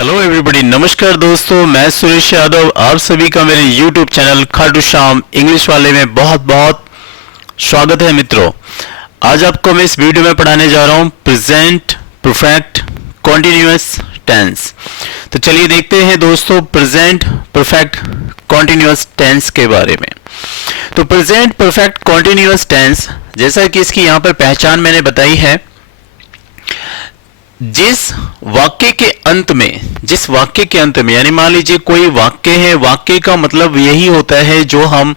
Hello everybody, नमस्कार दोस्तों, मैं सुरेश यादव आप सभी का मेरे YouTube channel Khatu Shyam English वाले में बहुत बहुत स्वागत है। मित्रों, आज आपको मैं इस वीडियो में पढ़ाने जा रहा हूं प्रेजेंट परफेक्ट कॉन्टिन्यूअस टेंस। तो चलिए देखते हैं दोस्तों प्रेजेंट परफेक्ट कॉन्टिन्यूअस टेंस के बारे में। तो प्रेजेंट परफेक्ट कॉन्टिन्यूअस टेंस, जैसा कि इसकी यहां पर पहचान मैंने बताई है, जिस वाक्य के अंत में यानी मान लीजिए कोई वाक्य है, वाक्य का मतलब यही होता है जो हम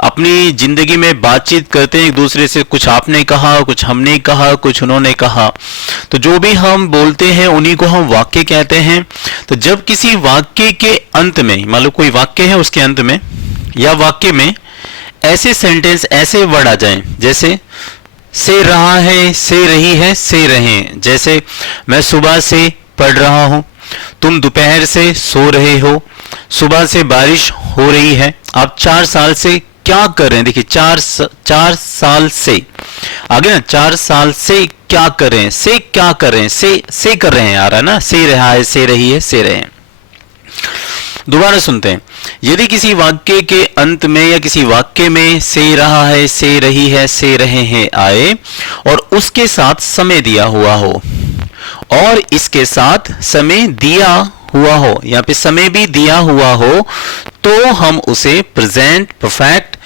अपनी जिंदगी में बातचीत करते हैं एक दूसरे से। कुछ आपने कहा, कुछ हमने कहा, कुछ उन्होंने कहा, तो जो भी हम बोलते हैं उन्हीं को हम वाक्य कहते हैं। तो जब किसी वाक्य के अंत में, मान लो कोई वाक्य है, उसके अंत में या वाक्य में ऐसे सेंटेंस, ऐसे वर्ड आ जाएं जैसे से रहा है, से रही है, से रहे। जैसे मैं सुबह से पढ़ रहा हूं, तुम दोपहर से सो रहे हो, सुबह से बारिश हो रही है, आप 4 साल से क्या कर रहे हैं। देखिए 4 साल से आगे ना, 4 साल से क्या कर रहे हैं, से क्या कर रहे हैं, से कर रहे हैं आ रहा है ना, से रहा है, से रही है, से रहे हैं। दोबारा सुनते हैं। यदि किसी वाक्य के अंत में या किसी वाक्य में से रहा है, से रही है, से रहे हैं आए और उसके साथ समय दिया हुआ हो और इसके साथ समय दिया हुआ हो, यहाँ पे समय भी दिया हुआ हो, तो हम उसे प्रेजेंट परफेक्ट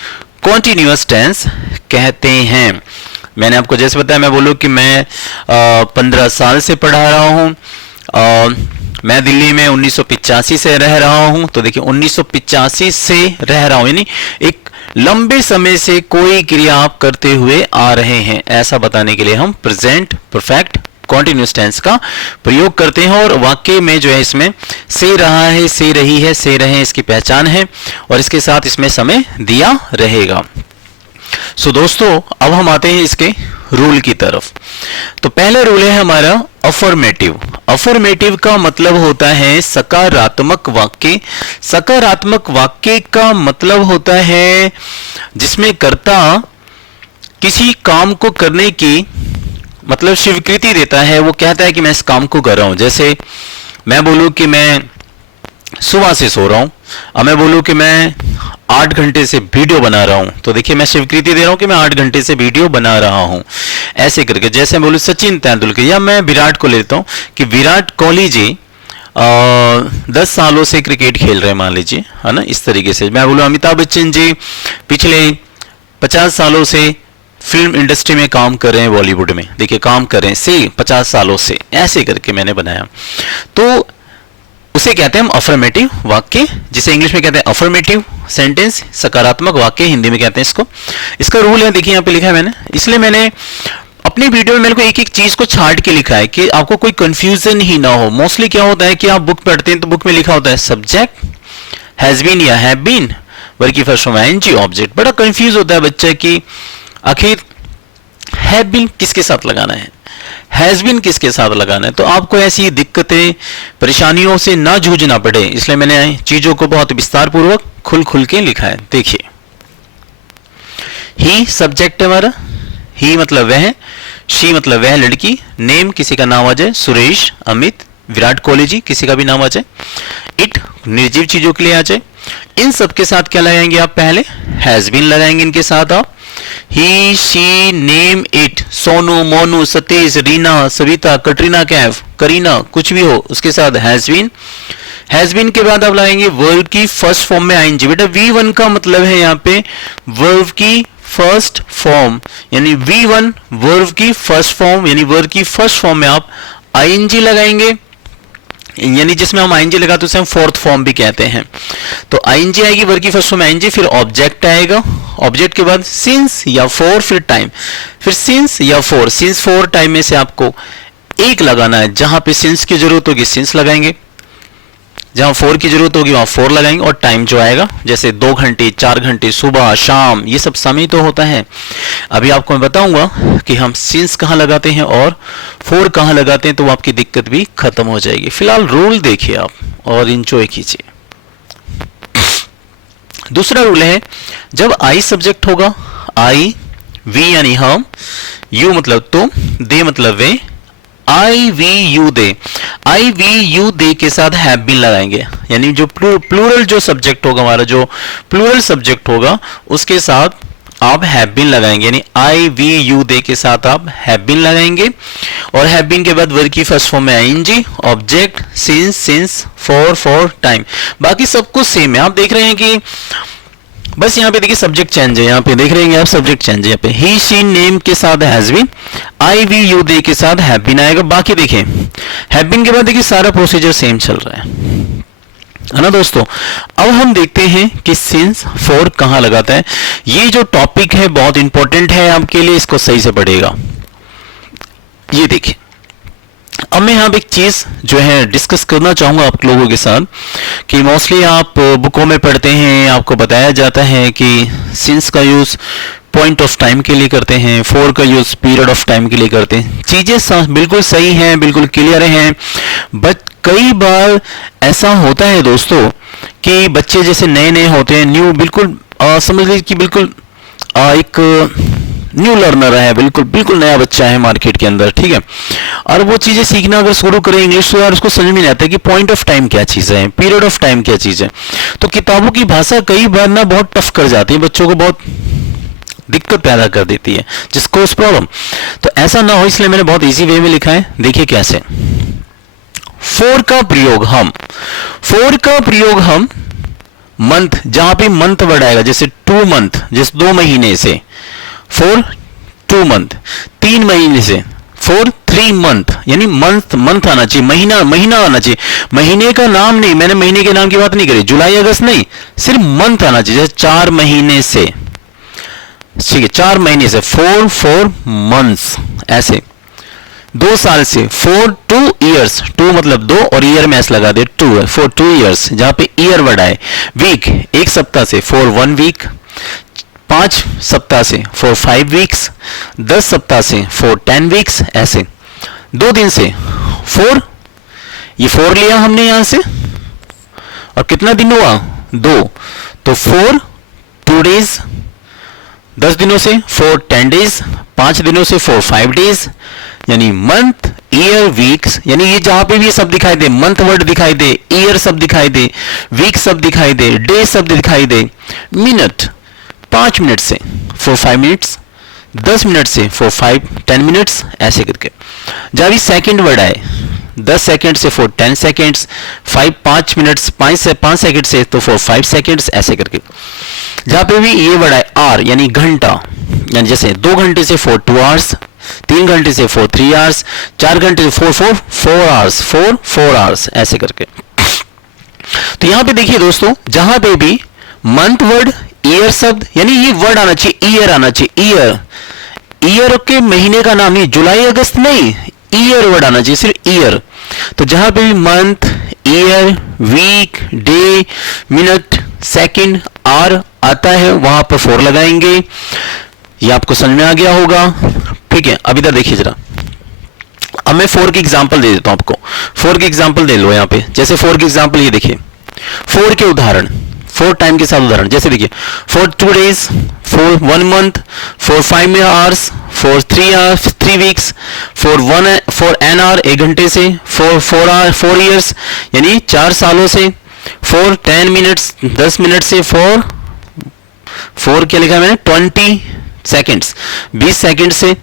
कॉन्टिन्यूअस टेंस कहते हैं। मैंने आपको जैसे बताया, मैं बोलूं कि मैं 15 साल से पढ़ा रहा हूं, मैं दिल्ली में 1985 से रह रहा हूं। तो देखिए 1985 से रह रहा हूं यानी एक लंबे समय से कोई क्रिया आप करते हुए आ रहे हैं, ऐसा बताने के लिए हम प्रेजेंट परफेक्ट कॉन्टिन्यूअस टेंस का प्रयोग करते हैं। और वाक्य में जो है इसमें से रहा है, से रही है, से रहे इसकी पहचान है और इसके साथ इसमें समय दिया रहेगा। सो दोस्तों, अब हम आते हैं इसके रूल की तरफ। तो पहला रूल है हमारा अफर्मेटिव। अफर्मेटिव का मतलब होता है सकारात्मक वाक्य। सकारात्मक वाक्य का मतलब होता है जिसमें कर्ता किसी काम को करने की मतलब स्वीकृति देता है, वो कहता है कि मैं इस काम को कर रहा हूं। जैसे मैं बोलूं कि मैं सुबह से सो रहा हूं, अब मैं बोलूं कि मैं 8 घंटे से वीडियो बना रहा हूं, तो देखिए मैं स्वीकृति दे रहा हूं कि मैं 8 घंटे से वीडियो बना रहा हूं, ऐसे करके। जैसे मैं बोलूं सचिन तेंदुलकर, या मैं विराट को लेता हूं कि विराट कोहली जी 10 सालों से क्रिकेट खेल रहे हैं, मान लीजिए, है ना, इस तरीके से। मैं बोलूं अमिताभ बच्चन जी पिछले 50 सालों से फिल्म इंडस्ट्री में काम कर रहे हैं, बॉलीवुड में, देखिए काम कर रहे हैं से 50 सालों से, ऐसे करके मैंने बनाया। तो उसे कहते हैं हम अफर्मेटिव वाक्य, जिसे इंग्लिश में कहते हैं अफर्मेटिव सेंटेंस, सकारात्मक वाक्य हिंदी में कहते हैं इसको। इसका रूल है, देखिए यहाँ पे लिखा है मैंने, इसलिए मैंने अपनी वीडियो में मेरे को एक एक चीज को छांट के लिखा है कि आपको कोई कंफ्यूजन ही ना हो। मोस्टली क्या होता है कि आप बुक पढ़ते हैं तो बुक में लिखा होता है सब्जेक्ट हैज बीन या हैव बीन, वर्ब की फर्स्ट फॉर्म आईएनजी, ऑब्जेक्ट। बड़ा कंफ्यूज होता है बच्चा कि आखिर हैव बीन किसके साथ लगाना है, हैज बीन किसके साथ लगाना है। तो आपको ऐसी दिक्कतें परेशानियों से ना जूझना पड़े, इसलिए मैंने चीजों को बहुत विस्तार पूर्वक खुल के लिखा है। देखिए ही सब्जेक्ट है हमारा, ही मतलब वह, शी मतलब वह लड़की, नेम किसी का नाम आ जाए, सुरेश, अमित, विराट कोहली जी किसी का भी नाम आ जाए, इट निर्जीव चीजों के लिए आ जाए। इन सब के साथ क्या लगाएंगे आप, पहले हैज बीन लगाएंगे इनके साथ आप। He, she, name, it, Sonu, Monu, Satish, Reena, Savita, Katrina Kaif, Kareena, कुछ भी हो, उसके साथ हैज बीन। हैज बीन के बाद आप लगाएंगे वर्ब की फर्स्ट फॉर्म में आईएनजी। बेटा V1 का मतलब है यहाँ पे वर्ब की फर्स्ट फॉर्म, यानी V1 वर्ब की फर्स्ट फॉर्म, यानी वर्ब की फर्स्ट फॉर्म में आप आईएनजी लगाएंगे, यानी जिसमें हम आईएनजी लगाते हैं उसे हम फोर्थ फॉर्म भी कहते हैं। तो आईएनजी आएगी वर्ब की फर्स्ट फॉर्म में आईएनजी, फिर ऑब्जेक्ट आएगा, ऑब्जेक्ट के बाद सिंस या फॉर, फिर टाइम, फिर सिंस या फॉर। सिंस फॉर टाइम में से आपको एक लगाना है, जहां पे सिंस की जरूरत होगी सिंस लगाएंगे, जहां फोर की जरूरत होगी वहां फोर लगाएंगे, और टाइम जो आएगा जैसे 2 घंटे, 4 घंटे, सुबह, शाम, ये सब समय तो होता है। अभी आपको मैं बताऊंगा कि हम सिंस कहां लगाते हैं और फोर कहां लगाते हैं, तो आपकी दिक्कत भी खत्म हो जाएगी। फिलहाल रूल देखिए आप और इंजॉय कीजिए। दूसरा रूल है, जब आई सब्जेक्ट होगा, आई, वी यानी हम, यू मतलब तुम, दे मतलब वे, I we you they, I we you they के साथ हैव बीन लगाएंगे, यानी जो प्लूरल जो सब्जेक्ट होगा हमारा, जो प्लूरल सब्जेक्ट होगा उसके साथ आप हैव बीन लगाएंगे, यानी आई वी यू दे के साथ आप हैव बीन लगाएंगे। और हैव बीन के बाद वर्ब की फर्स्ट फॉर्म में I N G, object, since, for, time. बाकी सब कुछ सेम है। आप देख रहे हैं कि बस यहाँ पे देखिए सब्जेक्ट चेंज है, यहाँ पे देख रहे हैं आप सब्जेक्ट चेंज है। यहाँ पे ही शी नेम के साथ has been, I we you they के साथ हैव बीन आएगा। बाकी देखिए हैव बीन के बाद देखिए सारा प्रोसीजर सेम चल रहा है ना दोस्तों। अब हम देखते हैं कि सिंस फॉर कहां लगाता है। ये जो टॉपिक है बहुत इंपॉर्टेंट है आपके लिए, इसको सही से पढ़ेगा। ये देखिए अब मैं यहाँ पे एक चीज जो है डिस्कस करना चाहूंगा आप लोगों के साथ कि मोस्टली आप बुकों में पढ़ते हैं, आपको बताया जाता है कि सिंस का यूज पॉइंट ऑफ टाइम के लिए करते हैं, फॉर का यूज पीरियड ऑफ टाइम के लिए करते हैं। चीजें बिल्कुल सही हैं, बिल्कुल क्लियर हैं, बट कई बार ऐसा होता है दोस्तों कि बच्चे जैसे नए नए होते हैं, न्यू बिल्कुल समझ लीजिए कि बिल्कुल एक न्यू लर्नर है, बिल्कुल नया बच्चा है मार्केट के अंदर, ठीक है। और वो चीजें सीखना अगर शुरू करें इंग्लिश तो यार उसको समझ में नहीं आता है कि पॉइंट ऑफ टाइम क्या चीज है, पीरियड ऑफ टाइम क्या चीज है। तो किताबों की भाषा कई बार ना बहुत टफ कर जाती है, बच्चों को बहुत दिक्कत पैदा कर देती है, जिसको उस प्रॉब्लम। तो ऐसा ना हो इसलिए मैंने बहुत इजी वे में लिखा है। देखिए कैसे। फॉर का प्रयोग हम मंथ, जहां पे मंथ वर्ड आएगा, जैसे 2 मंथ, जैसे 2 महीने से, फॉर 2 मंथ 3 महीने से, फॉर 3 मंथ, यानी मंथ आना चाहिए, महीना आना चाहिए। महीने का नाम नहीं, मैंने महीने के नाम की बात नहीं करी, जुलाई अगस्त नहीं, सिर्फ मंथ आना चाहिए। जैसे 4 महीने से, ठीक है, 4 महीने से, 4 मंथ्स, ऐसे 2 साल से, 4 2 ईयर्स, 2 मतलब 2 और ईयर में एस लगा दे, 2 है, 4 2 ईयर्स, जहां पे ईयर वर्ड आए। वीक 1 सप्ताह से, 4 1 वीक, 5 सप्ताह से, 4 5 वीक्स, 10 सप्ताह से, 4 10 वीक्स, ऐसे 2 दिन से, 4, ये 4 लिया हमने यहां से, और कितना दिन हुआ 2, तो 4 2 डेज, 10 दिनों से 4 10 डेज, 5 दिनों से 4 5 डेज, यानी मंथ ईयर वीक्स, यानी ये जहां पे भी ये सब दिखाई दे, मंथ वर्ड दिखाई दे, ईयर सब दिखाई दे, वीक सब दिखाई दे, डे सब दिखाई दे, मिनट 5 मिनट से 4 5 मिनट्स, 10 मिनट से 4 5 10 मिनट्स, ऐसे करके। जहां भी सेकंड वर्ड आए, 10 सेकंड से 4 10 सेकंड्स, 5 मिनट्स, 5 सेकंड से तो 4 5 सेकंड्स, ऐसे करके। जहां पे भी ये वर्ड आए आर, यानी घंटा, यानी जैसे 2 घंटे से 4 2 आवर्स, 3 घंटे से 4 3 आवर्स, 4 घंटे से 4 आवर्स, 4 आवर्स, ऐसे करके। तो यहां पे देखिए दोस्तों, जहां पे भी मंथ वर्ड, ईयर शब्द, यानी ये वर्ड आना चाहिए, ईयर आना चाहिए, ईयर के महीने का नाम नहीं, जुलाई अगस्त नहीं, ईयर वर्ड आना चाहिए, सिर्फ ईयर। तो जहां पे भी month, year, week, day, minute, second, hour आता है वहां पर 4 लगाएंगे। ये आपको समझ में आ गया होगा, ठीक है। अब इधर देखिए जरा, अब मैं 4 की एग्जांपल दे देता हूं आपको। 4 की एग्जांपल दे लो यहां पे, जैसे 4 की एग्जांपल ये देखिए, 4 के उदाहरण, 4 टाइम के साथ उदाहरण, जैसे देखिए 4 2 days, 4 1 month, 4 5 hours, 4 3 weeks, 4 an hour 1 घंटे से, 4 ईयर्स यानी 4 सालों से, 4 10 मिनट्स 10 मिनट से, 4 क्या लिखा मैंने 20 सेकेंड्स 20 सेकेंड से।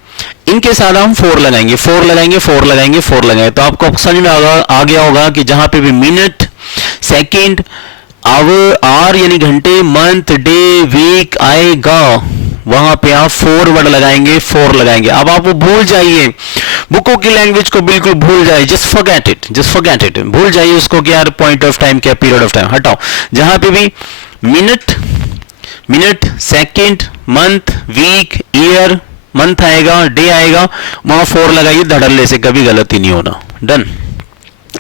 इनके साथ हम 4 लगाएंगे, 4 लगाएंगे, 4 लगाएंगे, 4 लगाएंगे। तो आपको समझ में आ गया होगा कि जहां पे भी मिनट, सेकेंड, आवर, आवर यानी घंटे, मंथ, डे, वीक आएगा वहां पे आप 4 वर्ड लगाएंगे, 4 लगाएंगे। अब आप वो भूल जाइए, बुकों की लैंग्वेज को बिल्कुल भूल जाइए, जस्ट फॉरगेट इट, भूल जाइए उसको कि यार पॉइंट ऑफ टाइम क्या, पीरियड ऑफ टाइम हटाओ। जहां पे भी minute, second, month, week, year, month आएगा, डे आएगा, वहां 4 लगाइए धड़ल्ले से, कभी गलती नहीं होना। डन।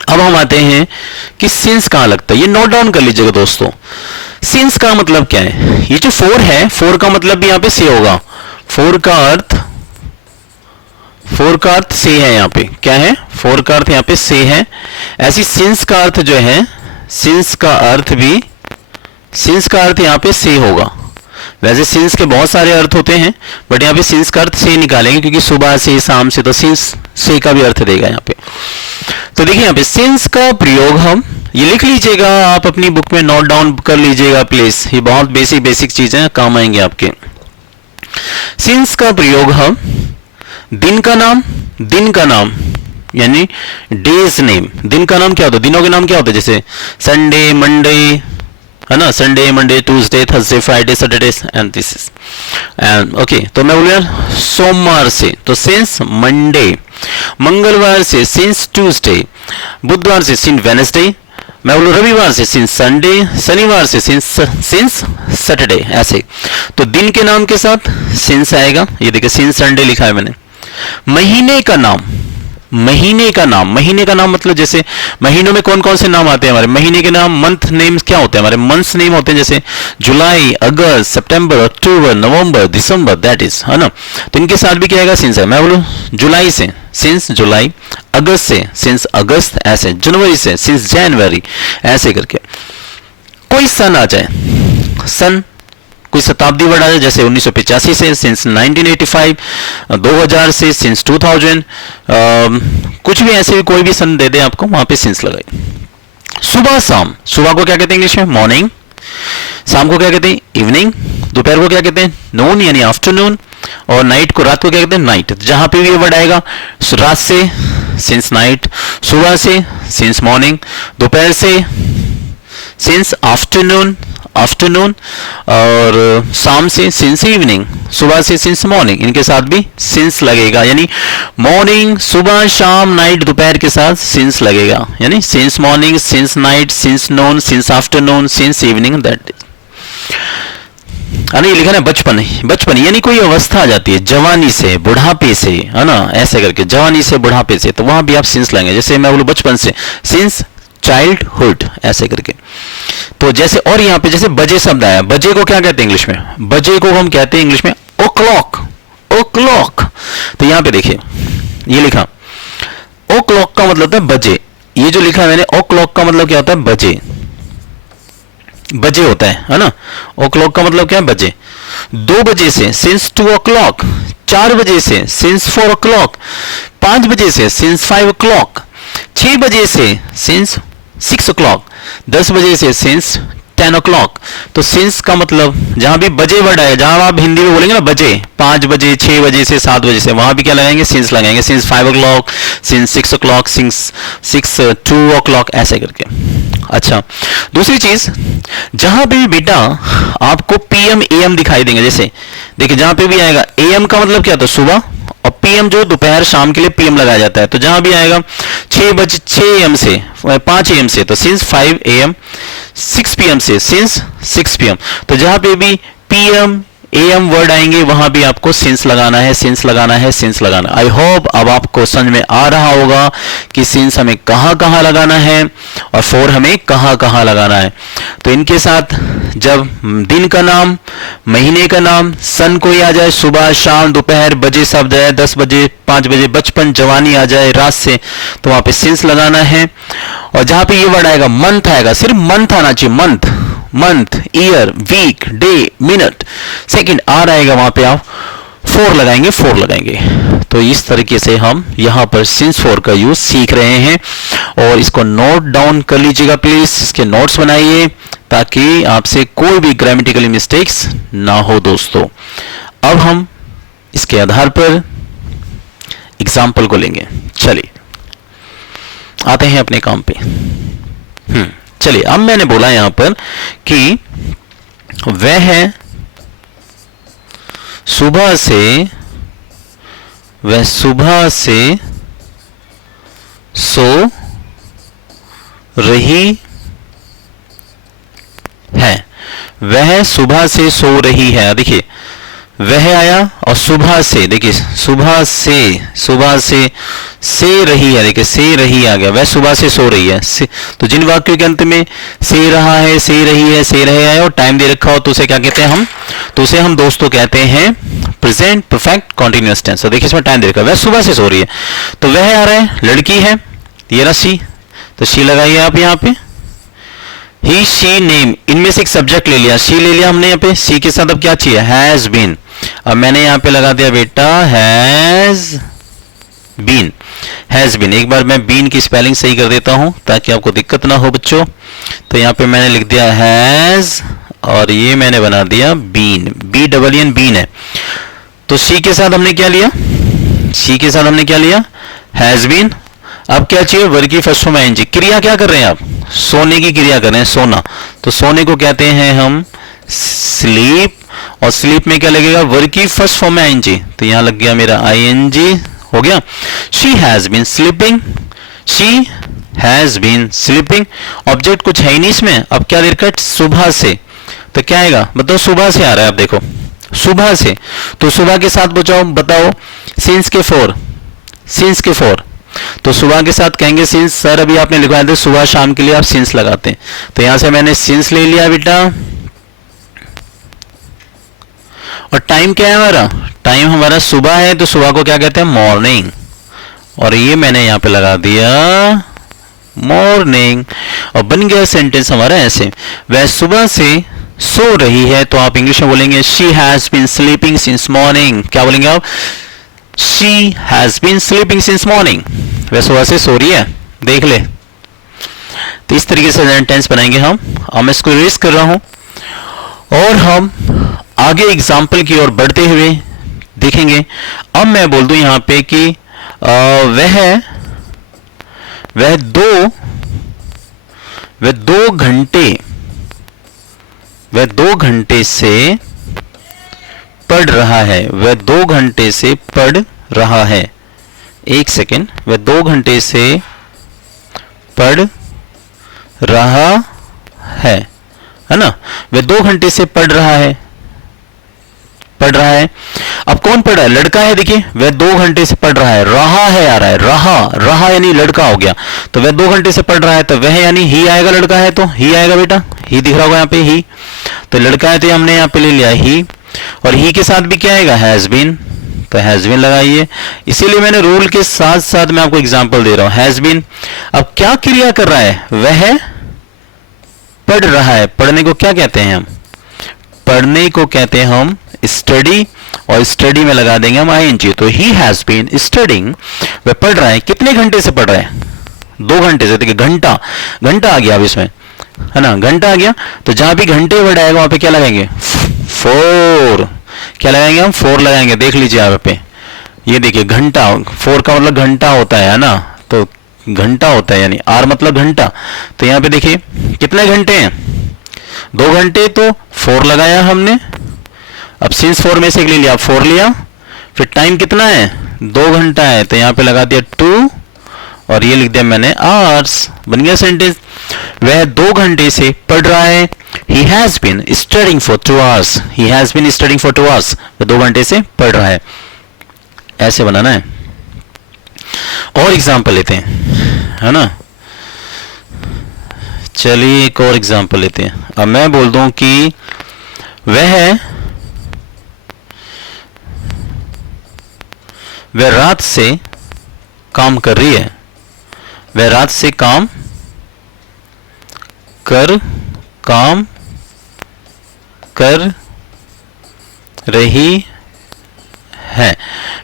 अब हम आते हैं कि सिंस कहां लगता है, ये नोट डाउन कर लीजिएगा दोस्तों। सिंस का मतलब क्या है, ये जो 4 है, 4 का मतलब भी यहां पे से होगा, 4 का अर्थ से है, यहां पे क्या है, 4 का अर्थ यहां पे से है। ऐसी सिंस का अर्थ जो है, सिंस का अर्थ यहां पे से होगा। वैसे सिंस के बहुत सारे अर्थ होते हैं, बट यहाँ पे सिंस का अर्थ से निकालेंगे, क्योंकि सुबह से, शाम से, तो सिंस से का भी अर्थ देगा यहाँ पे। तो देखिए यहाँ पे सिंस का प्रयोग हम, ये लिख लीजिएगा, आप अपनी बुक में नोट डाउन कर लीजिएगा प्लीज, ये बहुत बेसिक चीजें हैं, काम आएंगे आपके। सिंस का प्रयोग हम दिन का नाम यानी डेज नेम। दिन का नाम क्या होता है, दिनों के नाम क्या होते हैं, जैसे संडे, मंडे, है ना, Sunday, Monday, Tuesday, Thursday, Friday, Saturday and this is and okay. तो मैं बोलूँ सोमवार से तो सिंस मंडे, मंगलवार से सिंस ट्यूसडे, बुधवार से सिंस वेडनेसडे, मैं बोलूँ रविवार से सिंस संडे, शनिवार से सिंस सैटरडे, ऐसे। तो दिन के नाम के साथ सिंस आएगा, ये देखिए सिंस संडे लिखा है मैंने। महीने का नाम मतलब जैसे महीनों में कौन कौन से नाम आते हैं हमारे, महीने के नाम, मंथ नेम्स क्या होते हैं हमारे, मंथ्स नेम होते हैं, जैसे जुलाई, अगस्त, सितंबर, अक्टूबर, नवंबर, दिसंबर, दैट इज, है ना। तो इनके साथ भी क्या आएगा, सिंस है। मैं बोलूँ जुलाई से सिंस जुलाई, अगस्त से सिंस अगस्त, ऐसे, जनवरी से सिंस जनवरी, ऐसे करके। कोई सन आ जाए, सन कोई शताब्दी वर्ड आ जाए, जैसे 1985 से सिंस 1985, 2000 से सिंस 2000, कुछ भी ऐसे कोई भी सन दे दे आपको, वहां पे सिंस लगाए। सुबह शाम, सुबह को क्या कहते हैं इंग्लिश में, मॉर्निंग, शाम को क्या कहते हैं, इवनिंग, दोपहर को क्या कहते हैं, नून यानी आफ्टरनून, और नाइट को, रात को क्या कहते हैं, नाइट। जहां पे भी ये वर्ड आएगा, रात से सिंस नाइट, सुबह से सिंस मॉर्निंग, दोपहर से सिंस आफ्टरनून, और शाम से सिंस इवनिंग, सुबह से सिंस मॉर्निंग, इनके साथ भी सिंस लगेगा, यानी मॉर्निंग, सुबह, शाम, नाइट, दोपहर के साथ सिंस लगेगा, यानी since morning, since night, since Noon, since afternoon, since evening, that ये लिखा है बचपन यानी कोई अवस्था आ जाती है, जवानी से बुढ़ापे से, है ना, ऐसे करके, जवानी से बुढ़ापे से, तो वहां भी आप सिंस लाएंगे। जैसे मैं बोलूं बचपन से सिंस चाइल्डहुड, ऐसे करके। तो जैसे, और यहाँ पे जैसे बजे शब्द आया, बजे को क्या कहते हैं इंग्लिश में, बजे को हम कहते हैं इंग्लिश में ओ क्लॉक। तो यहाँ पे देखिए ये लिखा, ओ क्लॉक का मतलब होता है बजे। ये जो लिखा है मैंने, ओ क्लॉक का मतलब क्या होता है, बजे होता है ना। ओ क्लॉक का मतलब क्या है, बजे। 2 बजे से सिंस 2 o'clock, 4 बजे से सिंस 4 o'clock, 5 बजे से सिंस 5 o'clock, 6 बजे से सिंस 6 o'clock, 10 बजे से सिंस 10 o'clock। तो सिंस का मतलब जहां भी बजे वर्ड आए, जहां आप हिंदी में बोलेंगे ना बजे, 5 बजे, 6 बजे से 7 बजे से, वहां भी क्या लगाएंगे, सिंस लगाएंगे। Since 5 o'clock, since 6 o'clock, since 2 o'clock, ऐसे करके। अच्छा, दूसरी चीज, जहां पे भी बेटा आपको पीएम एएम दिखाई देंगे, जैसे देखिए जहां पे भी आएगा, एएम का मतलब क्या होता है, सुबह, और पीएम जो दोपहर शाम के लिए पीएम लगाया जाता है। तो जहां भी आएगा 6 AM से 5 AM से, तो सिंस 5 AM, 6 PM से सिंस 6 PM। तो जहां पे भी पीएम एएम वर्ड आएंगे, वहां भी आपको सिंस लगाना है। आई होप अब आपको समझ में आ रहा होगा कि सिंस हमें कहां लगाना है और फॉर हमें कहां लगाना है। तो इनके साथ जब दिन का नाम, महीने का नाम, सन कोई आ जाए, सुबह, शाम, दोपहर, बजे शब्द है, 10 बजे, 5 बजे, बचपन, जवानी आ जाए, रात से, तो वहां पे सिंस लगाना है। और जहां पे ये वर्ड आएगा, मंथ आएगा, सिर्फ मंथ आना चाहिए, month, year, week, day, minute, second, hour आएगा, वहां पे आप 4 लगाएंगे। तो इस तरीके से हम यहां पर सिंस 4 का यूज सीख रहे हैं, और इसको नोट डाउन कर लीजिएगा प्लीज, इसके नोट्स बनाइए ताकि आपसे कोई भी ग्रामेटिकल मिस्टेक्स ना हो दोस्तों। अब हम इसके आधार पर एग्जाम्पल को लेंगे। चलिए आते हैं अपने काम पे। चलिए, अब मैंने बोला यहां पर कि वह सुबह से सो रही है। वह सुबह से सो रही है। देखिए वह आया और सुबह से, देखिए सुबह से रही है, देखिए से रही आ गया, वह सुबह से सो रही है। तो जिन वाक्यों के अंत में से रहा है, से रही है, से रहे है और टाइम दे रखा हो, तो उसे क्या कहते हैं हम, तो उसे हम दोस्तों कहते हैं प्रेजेंट परफेक्ट कॉन्टिन्यूअस टेंस। तो देखिए इसमें टाइम दे रखा है, वह सुबह से सो रही है, तो वह आ रहा है, लड़की है, ये रहा शी, तो शी लगाइए आप यहाँ पे। ही शी नेम, इनमें से एक सब्जेक्ट ले लिया, शी ले लिया हमने यहाँ पे, शी के साथ अब क्या चाहिए, हैज बीन। अब मैंने यहाँ पे लगा दिया बेटा हैज बीन, हैज बीन। एक बार मैं बीन की स्पेलिंग सही कर देता हूं ताकि आपको दिक्कत ना हो बच्चों। तो यहाँ पे मैंने लिख दिया हैज और ये मैंने बना दिया been, B double N been है। तो शी के साथ हमने क्या लिया, शी के साथ हमने क्या लिया, हैज बीन। अब क्या चाहिए, वर्ब की फर्स्ट फॉर्म आईएनजी। क्रिया क्या कर रहे हैं आप, सोने की क्रिया कर रहे हैं, सोना। तो सोने को कहते हैं हम स्लीप, और स्लीप में क्या लगेगा, वर्ब की फर्स्ट फॉर्म में आईएनजी। तो यहां लग गया मेरा आईएनजी, हो गया। She has been sleeping, she has been sleeping. Object कुछ है ही नहीं इसमें। अब क्या दे रखा है, सुबह से। तो क्या आएगा, बताओ, सुबह से आ रहा है, आप देखो सुबह से। तो सुबह के साथ बताओ सिंस के फोर, सिंस के फोर। तो सुबह के साथ कहेंगे सिंस। सर अभी आपने लिखवाया था सुबह शाम के लिए आप सिंस लगाते हैं, तो यहां से मैंने सिंस ले लिया बेटा। और टाइम क्या है हमारा, टाइम हमारा सुबह है, तो सुबह को क्या कहते हैं, मॉर्निंग। और ये मैंने यहां पे लगा दिया मॉर्निंग, और बन गया सेंटेंस हमारा ऐसे, वह सुबह से सो रही है। तो आप इंग्लिश में बोलेंगे she has been sleeping since morning. क्या बोलेंगे आप, she has been sleeping since morning, वह सुबह से सो रही है, देख ले। तो इस तरीके से सेंटेंस बनाएंगे हम। अब मैं इसको इरेज कर रहा हूं और हम आगे एग्जाम्पल की ओर बढ़ते हुए देखेंगे। अब मैं बोल दूं यहां पे कि वह दो घंटे से पढ़ रहा है, वह 2 घंटे से पढ़ रहा है। एक सेकेंड, वह 2 घंटे से पढ़ रहा है ना, वह 2 घंटे से पढ़ रहा है, पढ़ रहा है। अब कौन पढ़ रहा है, लड़का है। देखिए वह 2 घंटे से पढ़ रहा है, रहा है आ रहा है, रहा यानी लड़का हो गया। तो वह 2 घंटे से पढ़ रहा है, तो वह यानी ही आएगा, लड़का है तो ही आएगा बेटा, ही दिख रहा होगा यहाँ पे ही। तो लड़का है तो हमने यहाँ पे ले लिया ही, और ही के साथ भी क्या आएगा, हैज बीन। तो हैज बीन लगाइए। इसीलिए मैंने रूल के साथ साथ मैं आपको एग्जांपल दे रहा हूं, हैज बीन। अब क्या क्रिया कर रहा है, वह पढ़ रहा है। पढ़ने को क्या कहते हैं हम, पढ़ने को कहते हैं हम स्टडी, और स्टडी में लगा देंगे हम आईएनजी। तो ही हैज बीन स्टडिंग, वह पढ़ रहा है। कितने घंटे से पढ़ रहा है, 2 घंटे से। देखिए घंटा, घंटा आ गया अब इसमें, है ना, घंटा आ गया। तो जहां भी घंटे वर्ड आएगा वहां पे क्या लगाएंगे, 4। क्या लगाएंगे हम, 4 लगाएंगे। देख लीजिए आप पे, ये देखिए घंटा, 4 का मतलब घंटा होता है ना, तो घंटा होता है यानी आर मतलब घंटा। तो यहाँ पे देखिए कितने घंटे हैं, 2 घंटे, तो 4 लगाया हमने। अब सिंस 4 में से एक ले लिया, 4 लिया। फिर टाइम कितना है, 2 घंटा है, तो यहाँ पे लगा दिया 2, और ये लिख दिया मैंने आवर्स। बन गया सेंटेंस। वह 2 घंटे से पढ़ रहा है, he has been studying for 2 hours, he has been studying for 2 hours, वह 2 घंटे से पढ़ रहा है। ऐसे बनाना है। और एग्जाम्पल लेते हैं, है ना। चलिए एक और एग्जाम्पल लेते हैं। अब मैं बोल दूं कि वह रात से काम कर रही है, वह रात से काम कर रही है।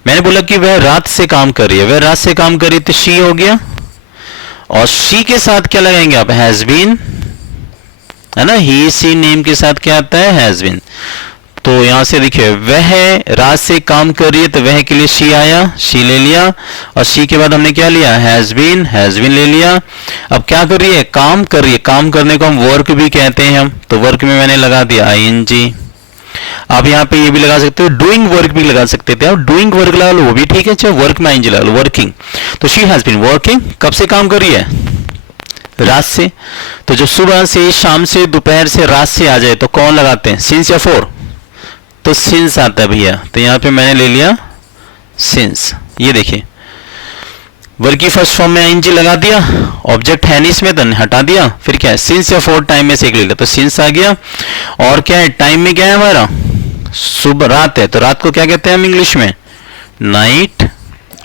मैंने बोला कि वह रात से काम कर रही है, वह रात से काम कर रही है, तो शी हो गया। और शी के साथ क्या लगाएंगे आप, हैज बीन, है ना। ही सी नेम के साथ क्या आता है, हैज बीन। तो यहां से देखिए वह रात से काम कर रही है, तो वह के लिए शी आया, शी ले लिया। और शी के बाद हमने क्या लिया, हैज बीन ले लिया। अब क्या कर रही है, काम कर रही है। काम करने को हम वर्क भी कहते हैं हम, तो वर्क में मैंने लगा दिया आईएनजी। आप यहाँ पे ये भी लगा सकते हो, डूइंग वर्क भी लगा सकते थे आप, डूइंग वर्क लगा लो वो भी ठीक है, चाहे वर्क में आईएनजी लगा लो, वर्किंग। तो शी हैज बीन वर्किंग, कब से काम कर रही है, रात से। तो जो सुबह से, शाम से, दोपहर से, रात से आ जाए तो कौन लगाते हैं, सिंस या 4, तो सिंस आता है भैया। तो यहां पे मैंने ले लिया सिंस। ये देखिए वर्ब की फर्स्ट फॉर्म में आईएनजी लगा दिया, ऑब्जेक्ट है नहीं इसमें तो हटा दिया। फिर क्या है, सिंस या 4 टाइम में से एक ले लिया, तो सिंस आ गया। और क्या है, टाइम में क्या है हमारा, सुबह, रात है, तो रात को क्या कहते हैं हम इंग्लिश में, नाइट।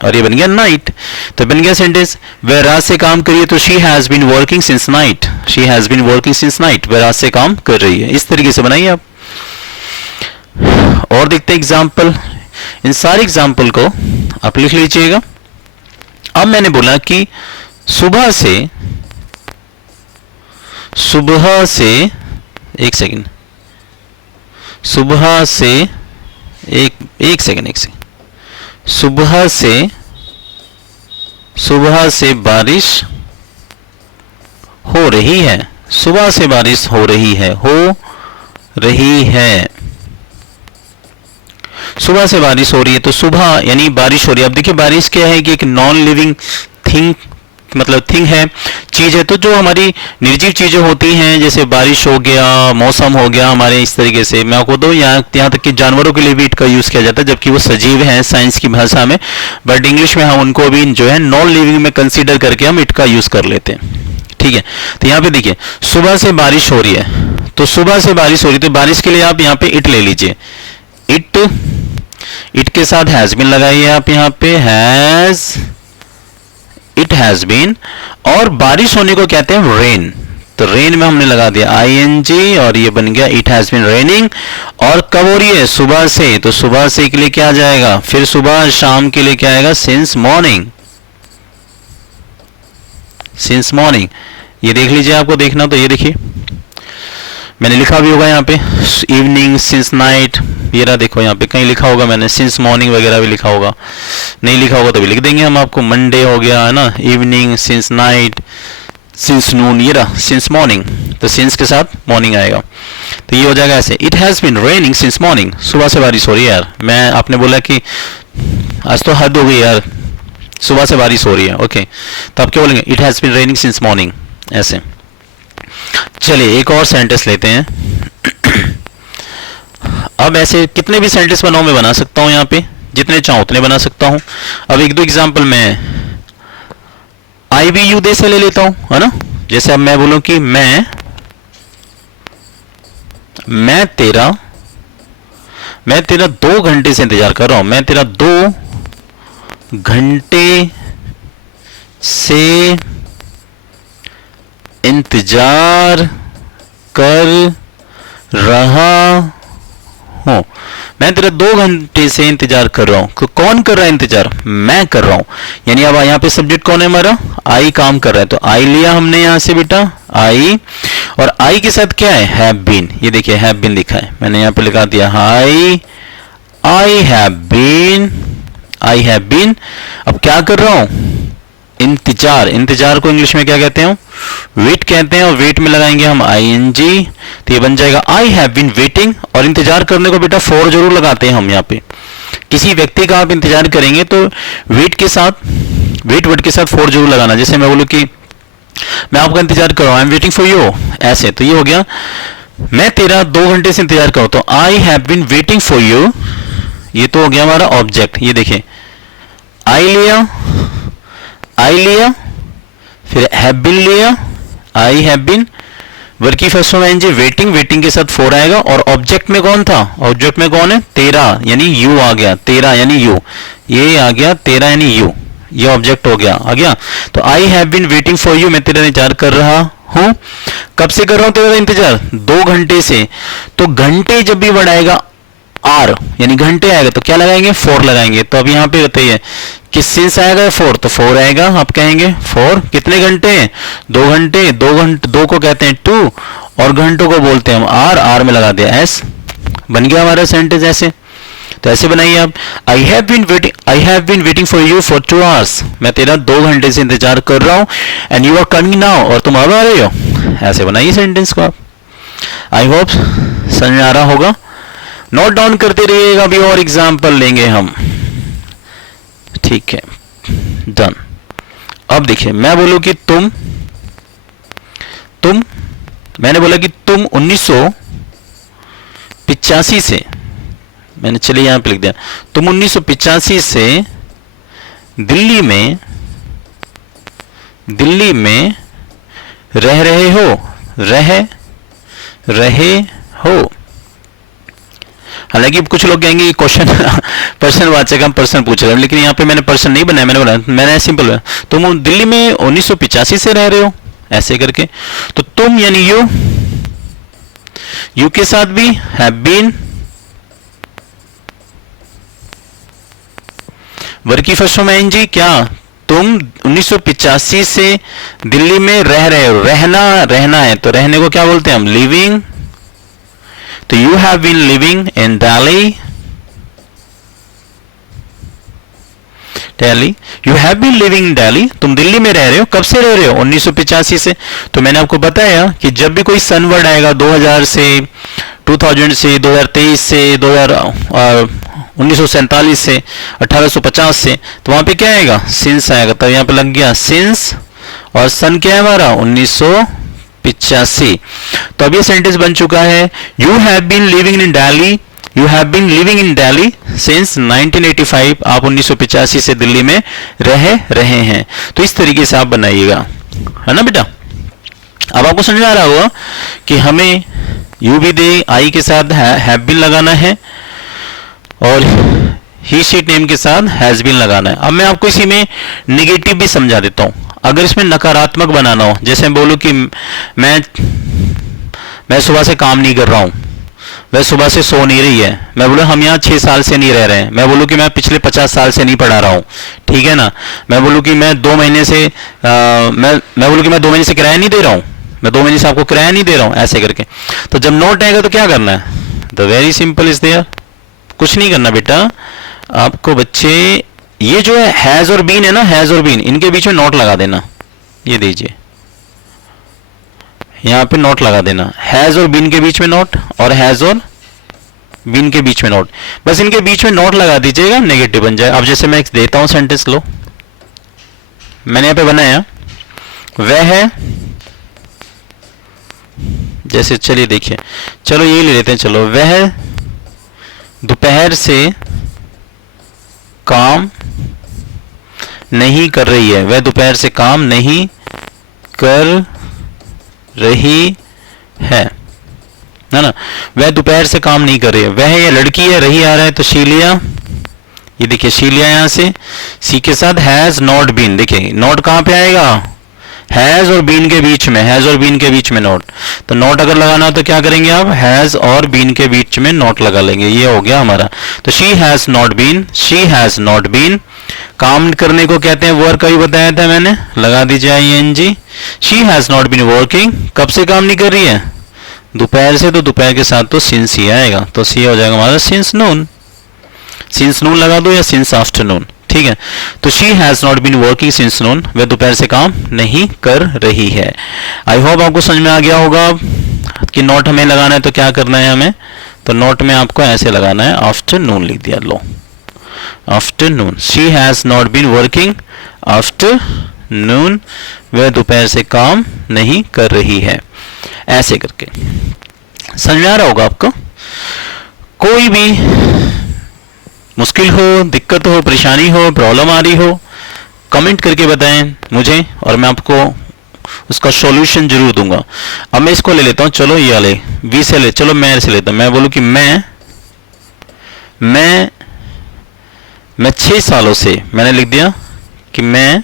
और ये बन गया नाइट। तो बन गया सेंटेंस, वह रात से काम कर रही है, तो she has been working since night, she has been working since night, वह रात से काम कर रही है। इस तरीके से बनाइए आप। और देखते हैं एग्जाम्पल, इन सारे एग्जाम्पल को आप लिख लीजिएगा। अब मैंने बोला कि सुबह से एक सेकंड, सुबह से एक सेकंड, सुबह से बारिश हो रही है, सुबह से बारिश हो रही है, सुबह से बारिश हो रही है। तो सुबह यानी बारिश हो रही है। अब देखिए बारिश क्या है कि एक नॉन लिविंग थिंग, मतलब थिंग है, चीज है। तो जो हमारी निर्जीव चीजें होती हैं, जैसे बारिश हो गया, मौसम हो गया, हमारे इस तरीके से मैं आपको दो यहाँ तक कि जानवरों के लिए भी इट का यूज किया जाता है, जबकि वो सजीव हैं साइंस की भाषा में, बट इंग्लिश में हम उनको भी जो है नॉन लिविंग में कंसीडर करके हम इट का यूज कर लेते हैं। ठीक है, तो यहाँ पे देखिए सुबह से बारिश हो रही है, तो सुबह से बारिश हो रही है, तो बारिश के लिए आप यहाँ पे इट ले लीजिए। इट के साथ हैज बीन लगाइए आप यहाँ पे, इट हैज बीन, और बारिश होने को कहते हैं रेन, तो रेन में हमने लगा दिया ing और ये बन गया इट हैज बीन रेनिंग। और कब हो रही है? सुबह से, तो सुबह से के लिए क्या आ जाएगा, फिर सुबह, शाम के लिए क्या आएगा, सिंस मॉर्निंग, सिंस मॉर्निंग। ये देख लीजिए, आपको देखना तो ये देखिए मैंने लिखा भी होगा यहाँ पे इवनिंग, सिंस नाइट, ये रहा देखो यहाँ पे कहीं लिखा होगा मैंने, सिंस मॉर्निंग वगैरह भी लिखा होगा, नहीं लिखा होगा तो भी लिख देंगे हम आपको। मंडे हो गया है ना, इवनिंग, सिंस नाइट, सिंस नून, ये रहा सिंस मॉर्निंग, तो सिंस के साथ मॉर्निंग आएगा, तो ये हो जाएगा ऐसे, it has been raining since morning, सुबह से बारिश हो रही है यार। मैं आपने बोला कि आज तो हद हो गई यार, सुबह से बारिश हो रही है, ओके, तो आप क्या बोलेंगे, it has been raining since morning, ऐसे। चलिए एक और सेंटेंस लेते हैं। अब ऐसे कितने भी सेंटेंस बनाओ, मैं बना सकता हूं यहाँ पे, जितने चाहूं उतने बना सकता हूं। अब एक दो एग्जांपल मैं आई बी यू दे से ले लेता हूं, है ना। जैसे अब मैं बोलूं कि मैं तेरा 2 घंटे से इंतजार कर रहा हूं, मैं तेरा 2 घंटे से इंतजार कर रहा हूं, मैं तेरा 2 घंटे से इंतजार कर रहा हूं। तो कौन कर रहा है इंतजार? मैं कर रहा हूं। यानी अब यहां पे सब्जेक्ट कौन है हमारा? आई काम कर रहा है, तो आई लिया हमने यहां से बेटा, आई, और आई के साथ क्या है? Have been. ये देखिए हैव बीन लिखा है, मैंने यहां पे लिखा दिया आई हैव बीन। अब क्या कर रहा हूं? इंतजार। इंतजार को इंग्लिश में क्या कहते हैं? वेट कहते हैं, और वेट में लगाएंगे हम ing, तो ये बन जाएगा आई हैव बीन वेटिंग। और इंतजार करने को बेटा फॉर जरूर लगाते हैं हम यहाँ पे। किसी व्यक्ति का आप इंतजार करेंगे तो वेट वर्ड के साथ फॉर जरूर लगाना। जैसे मैं बोलूँ कि मैं आपका इंतजार कर रहा हूं, I am waiting for you, ऐसे, तो ये हो गया मैं तेरा 2 घंटे से इंतजार कर रहा हूं, तो I have been waiting for you, ये तो हो गया हमारा ऑब्जेक्ट। ये देखिए आई लिया, फिर हैव बीन लिया, आई हैव बीन, वर्ब की फर्स्ट फॉर्म एनजी, वेटिंग के साथ फॉर आएगा, और ऑब्जेक्ट में कौन था? ऑब्जेक्ट में कौन है? तेरा, यानी यू आ गया, तेरा यानी यू, ये आ गया तेरा यानी यू, ये ऑब्जेक्ट हो गया, आ गया। तो I have been waiting for you, मैं तेरा इंतजार कर रहा हूं। कब से कर रहा हूं तेरा इंतजार? 2 घंटे से। तो घंटे जब भी वर्ड आएगा आर यानी घंटे आएगा तो क्या लगाएंगे? फॉर लगाएंगे। तो अब यहाँ पे बताइए कि सिंस आएगा फॉर, तो फॉर आएगा, आप कहेंगे फॉर कितने घंटे हैं? 2 घंटे। 2 को कहते हैं 2, और घंटों को बोलते हैं हम आर में लगा दिया एस, बन गया हमारा सेंटेंस ऐसे। तो ऐसे बनाइए आप, I have been waiting for you for 2 hours, मैं तेरा 2 घंटे से इंतजार कर रहा हूं, and you are coming now, और तुम अब आ रहे हो। ऐसे बनाइए सेंटेंस को आप। आई होप समझ में आ रहा होगा। नोट डाउन करते रहिएगा, अभी और एग्जाम्पल लेंगे हम, ठीक है, डन। अब देखिए मैं बोलूं कि तुम मैंने बोला कि तुम 1985 से, मैंने चलिए यहां पे लिख दिया, तुम 1985 से दिल्ली में रह रहे हो, हालांकि कुछ लोग कहेंगे क्वेश्चन पर्सन वाचक हम पर्सन पूछ रहे हैं, लेकिन यहाँ पे मैंने पर्सन नहीं बनाया, मैंने बोला मैंने सिंपल है, तुम दिल्ली में 1985 से रह रहे हो ऐसे करके, तो तुम यानी यू के साथ भी हैव बीन, वर्ब की फर्स्ट फॉर्म है एनजी, क्या तुम 1985 से दिल्ली में रह रहे हो, रहना है, तो रहने को क्या बोलते हैं हम, लिविंग, तो you have been living in Delhi, you have been living in Delhi, तुम दिल्ली में रह रहे हो, कब से रह रहे हो, 1985 से। तो मैंने आपको बताया कि जब भी कोई सन वर्ड आएगा 2000 से, 2000 से, 2023 से, 1947 से, 1850 से, तो वहां पे क्या आएगा, सिंस आएगा, तब यहां पे लग गया सिंस, और सन क्या है हमारा 1985। तो अब ये सेंटेंस बन चुका है, you have been living in Delhi, you have been living in Delhi since 1985, आप 1985 से दिल्ली में रह रहे हैं। तो इस तरीके से आप बनाइएगा, है ना बेटा। अब आपको समझ में आ रहा होगा कि हमें यू भी दे आई के साथ हैव बीन लगाना है और ही शीट नेम के साथ हैज बीन लगाना है। अब मैं आपको इसी में निगेटिव भी समझा देता हूं। अगर इसमें नकारात्मक बनाना हो, जैसे मैं बोलूं कि मैं सुबह से काम नहीं कर रहा हूं, वह सुबह से सो नहीं रही है, मैं बोलूं हम यहाँ 6 साल से नहीं रह रहे हैं, मैं बोलूं कि मैं पिछले 50 साल से नहीं पढ़ा रहा हूं, ठीक है ना, मैं बोलूं कि मैं 2 महीने से मैं बोलूं कि मैं 2 महीने से किराया नहीं दे रहा हूं, मैं 2 महीने से आपको किराया नहीं दे रहा हूं, ऐसे करके। तो जब नोट आएगा तो क्या करना है, the very simple is there, कुछ नहीं करना बेटा आपको बच्चे, ये जो है हैज और बीन है ना, हैज और बीन, इनके बीच में नोट लगा देना, ये दीजिए यहां पे नोट लगा देना, हैज और बीन के बीच में नोट, और हैज और बीन के बीच में नोट, बस इनके बीच में नोट लगा दीजिएगा, नेगेटिव बन जाए। अब जैसे मैं एक देता हूं सेंटेंस, लो मैंने यहां पे बनाया, वह है, जैसे चलिए देखिए, चलो ये ले लेते हैं, चलो वह दोपहर से काम नहीं कर रही है, वह दोपहर से काम नहीं कर रही है ना, वह दोपहर से काम नहीं कर रही है, वह ये लड़की है, रही आ रहा है तो शी लिया, ये देखिए शी लिया यहां से, सी के साथ हैज नॉट बीन, देखिए नोट कहां पे आएगा, हैज और बीन के बीच में, हैज और बीन के बीच में नोट, तो नोट अगर लगाना हो तो क्या करेंगे आप, हैज और बीन के बीच में नोट लगा लेंगे, ये हो गया हमारा। तो she has not been, she has not been, काम करने को कहते हैं वर्क, का भी बताया था मैंने, लगा दीजिए I N G, she has not been working, कब से काम नहीं कर रही है, दोपहर से, तो दोपहर के साथ तो सिंस ही आएगा, तो सी हो जाएगा हमारा सिंस नून, सिंस नून लगा दो या सिंस आफ्टरनून, ठीक है। तो she has not been working since noon, वह दोपहर से काम नहीं कर रही है। आई होप आपको समझ में आ गया होगा कि नोट हमें लगाना है तो क्या करना है हमें, तो नोट में आपको ऐसे लगाना है, आफ्टरनून लिख दिया, लो afternoon, she has not been working afternoon, वह दोपहर से काम नहीं कर रही है, ऐसे करके। समझ में आ रहा होगा आपको। कोई भी मुश्किल हो, दिक्कत हो, परेशानी हो, प्रॉब्लम आ रही हो, कमेंट करके बताएं मुझे और मैं आपको उसका सॉल्यूशन जरूर दूंगा। अब मैं इसको ले लेता हूं, चलो ये वाले वी से ले, चलो मैं से लेता हूं, मैं बोलूं कि मैं 6 सालों से, मैंने लिख दिया कि मैं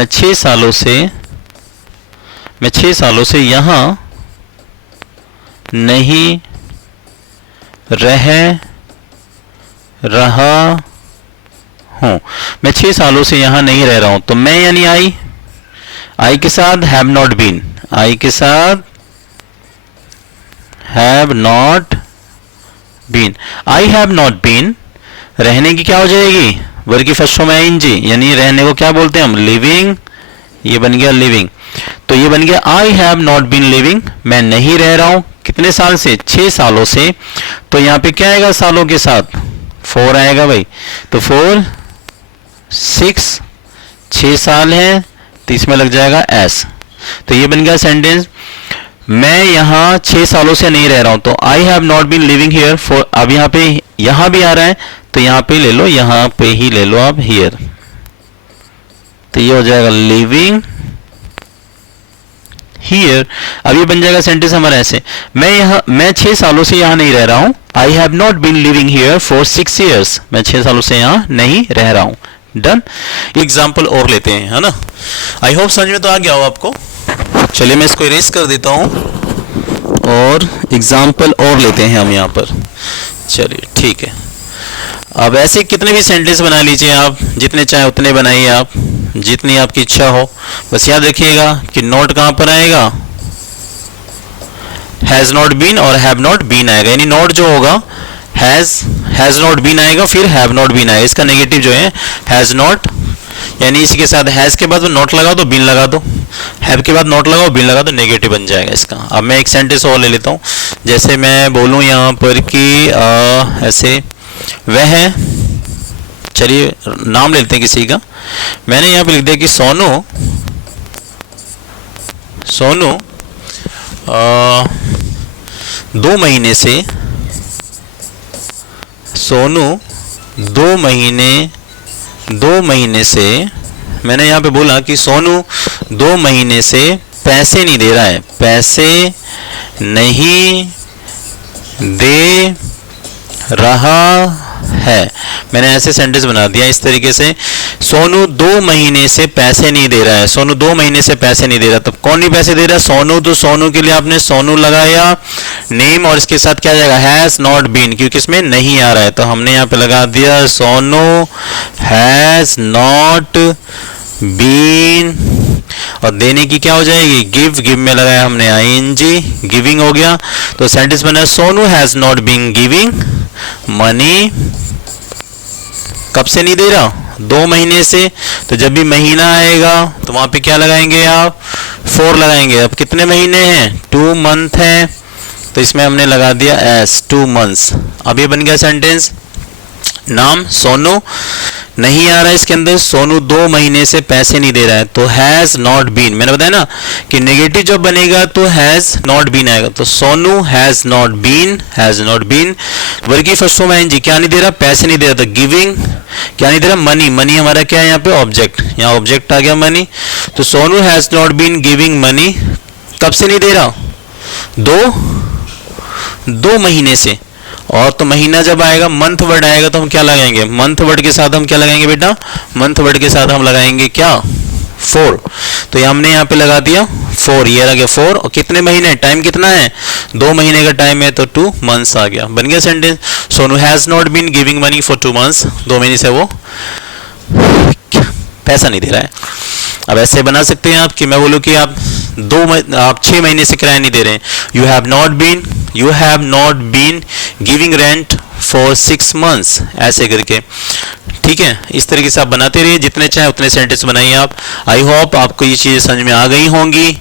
6 सालों से यहां नहीं रह रहा हूं, मैं 6 सालों से यहां नहीं रह रहा हूं, तो मैं यानी आई के साथ हैव नॉट बीन, आई के साथ have not been, I have not been, रहने की क्या हो जाएगी, वर्ब की फर्स्ट फॉर्म है आईएनजी, यानी रहने को क्या बोलते हैं हम, लिविंग, ये बन गया लिविंग, तो ये बन गया I have not been living, मैं नहीं रह रहा हूं, कितने साल से, 6 सालों से, तो यहां पे क्या आएगा सालों के साथ, 4 आएगा भाई, तो 4 6 6 साल है, तो इसमें लग जाएगा एस, तो ये बन गया सेंटेंस, मैं यहां 6 सालों से नहीं रह रहा हूं, तो I have not been living here for, अब यहां पे यहां भी आ रहा है तो यहां पे ले लो, यहां पे ही ले लो आप हियर, तो ये हो जाएगा लिविंग here। अब ये बन जाएगा सेंटेंस हमारा ऐसे, मैं 6 सालों से यहाँ नहीं रह रहा हूँ। I have not been living here for 6 years। मैं 6 सालों से यहाँ नहीं रह रहा हूँ। डन। एग्जाम्पल और लेते हैं, है ना। आई होप समझ में तो आ गया हो आपको। चलिए मैं इसको इरेज कर देता हूँ और एग्जाम्पल और लेते हैं हम यहाँ पर। चलिए ठीक है। अब ऐसे कितने भी सेंटेंस बना लीजिए आप, जितने चाहे उतने बनाइए आप, जितनी आपकी इच्छा हो। बस याद रखिएगा कि नोट कहाँ पर आएगा, हैज़ नॉट बीन और हैव नॉट बीन आएगा। यानी नोट जो होगा हैज़ नॉट बीन आएगा, फिर हैव नॉट बीन आएगा। इसका नेगेटिव जो है हैज़ नॉट, यानी इसी के साथ हैज़ के बाद नोट लगाओ तो बीन लगा दो, हैव के बाद नोट लगाओ बीन लगा दो, नेगेटिव बन जाएगा इसका। अब मैं एक सेंटेंस और ले लेता हूँ। जैसे मैं बोलूँ यहाँ पर कि ऐसे वह, चलिए नाम ले लेते हैं किसी का। मैंने यहाँ पे लिख दिया कि सोनू 2 महीने से, सोनू 2 महीने से, मैंने यहाँ पे बोला कि सोनू 2 महीने से पैसे नहीं दे रहा है, पैसे नहीं दे रहा है। मैंने ऐसे सेंटेंस बना दिया इस तरीके से, सोनू 2 महीने से पैसे नहीं दे रहा है। सोनू 2 महीने से पैसे नहीं दे रहा, तब कौन नहीं पैसे दे रहा है, सोनू। तो सोनू के लिए आपने सोनू लगाया नेम और इसके साथ क्या जाएगा, हैज नॉट बीन, क्योंकि इसमें नहीं आ रहा है तो हमने यहाँ पे लगा दिया सोनू हैज नॉट बीन। और देने की क्या हो जाएगी, गिव में लगाया हमने आईएनजी, गिविंग हो गया। तो सेंटेंस बना Sonu has not been giving money. कब से नहीं दे रहा, 2 महीने से। तो जब भी महीना आएगा तो वहां पे क्या लगाएंगे आप, 4 लगाएंगे। अब कितने महीने हैं, 2 मंथ है, तो इसमें हमने लगा दिया एस 2 मंथ्स। अब ये बन गया सेंटेंस। नाम सोनू, नहीं आ रहा है इसके अंदर, सोनू 2 महीने से पैसे नहीं दे रहा है, तो हैज नॉट बीन। मैंने बताया ना कि नेगेटिव जब बनेगा तो हैज नॉट बीन आएगा। तो सोनू हैज नॉट बीन, वर्ग की फर्स्ट फॉर्म एनजी, क्या नहीं दे रहा, पैसे नहीं दे रहा। तो गिविंग, क्या नहीं दे रहा, मनी हमारा क्या है यहाँ पे, ऑब्जेक्ट, यहाँ ऑब्जेक्ट आ गया मनी। तो Sonu has not been giving money, कब से नहीं दे रहा, 2 महीने से। और तो महीना जब आएगा, मंथ वर्ड आएगा तो हम क्या लगाएंगे, मंथ वर्ड के साथ हम क्या लगाएंगे बेटा, मंथ वर्ड के साथ हम लगाएंगे क्या, 4। तो ये हमने यहाँ पे लगा दिया 4, ये आ गया 4। और कितने महीने, टाइम कितना है, 2 महीने का टाइम है, तो 2 मंथ्स आ गया, बन गया sentence. Sonu has not been giving money for 2 months, 2 महीने से वो पैसा नहीं दे रहा है। अब ऐसे बना सकते हैं आप कि मैं बोलूँ कि आप 6 महीने से किराया नहीं दे रहे हैं, you have not been giving rent for 6 months, ऐसे करके। ठीक है, इस तरीके से आप बनाते रहिए, जितने चाहे उतने सेंटेंस बनाइए आप। आई होप आपको ये चीज़ें समझ में आ गई होंगी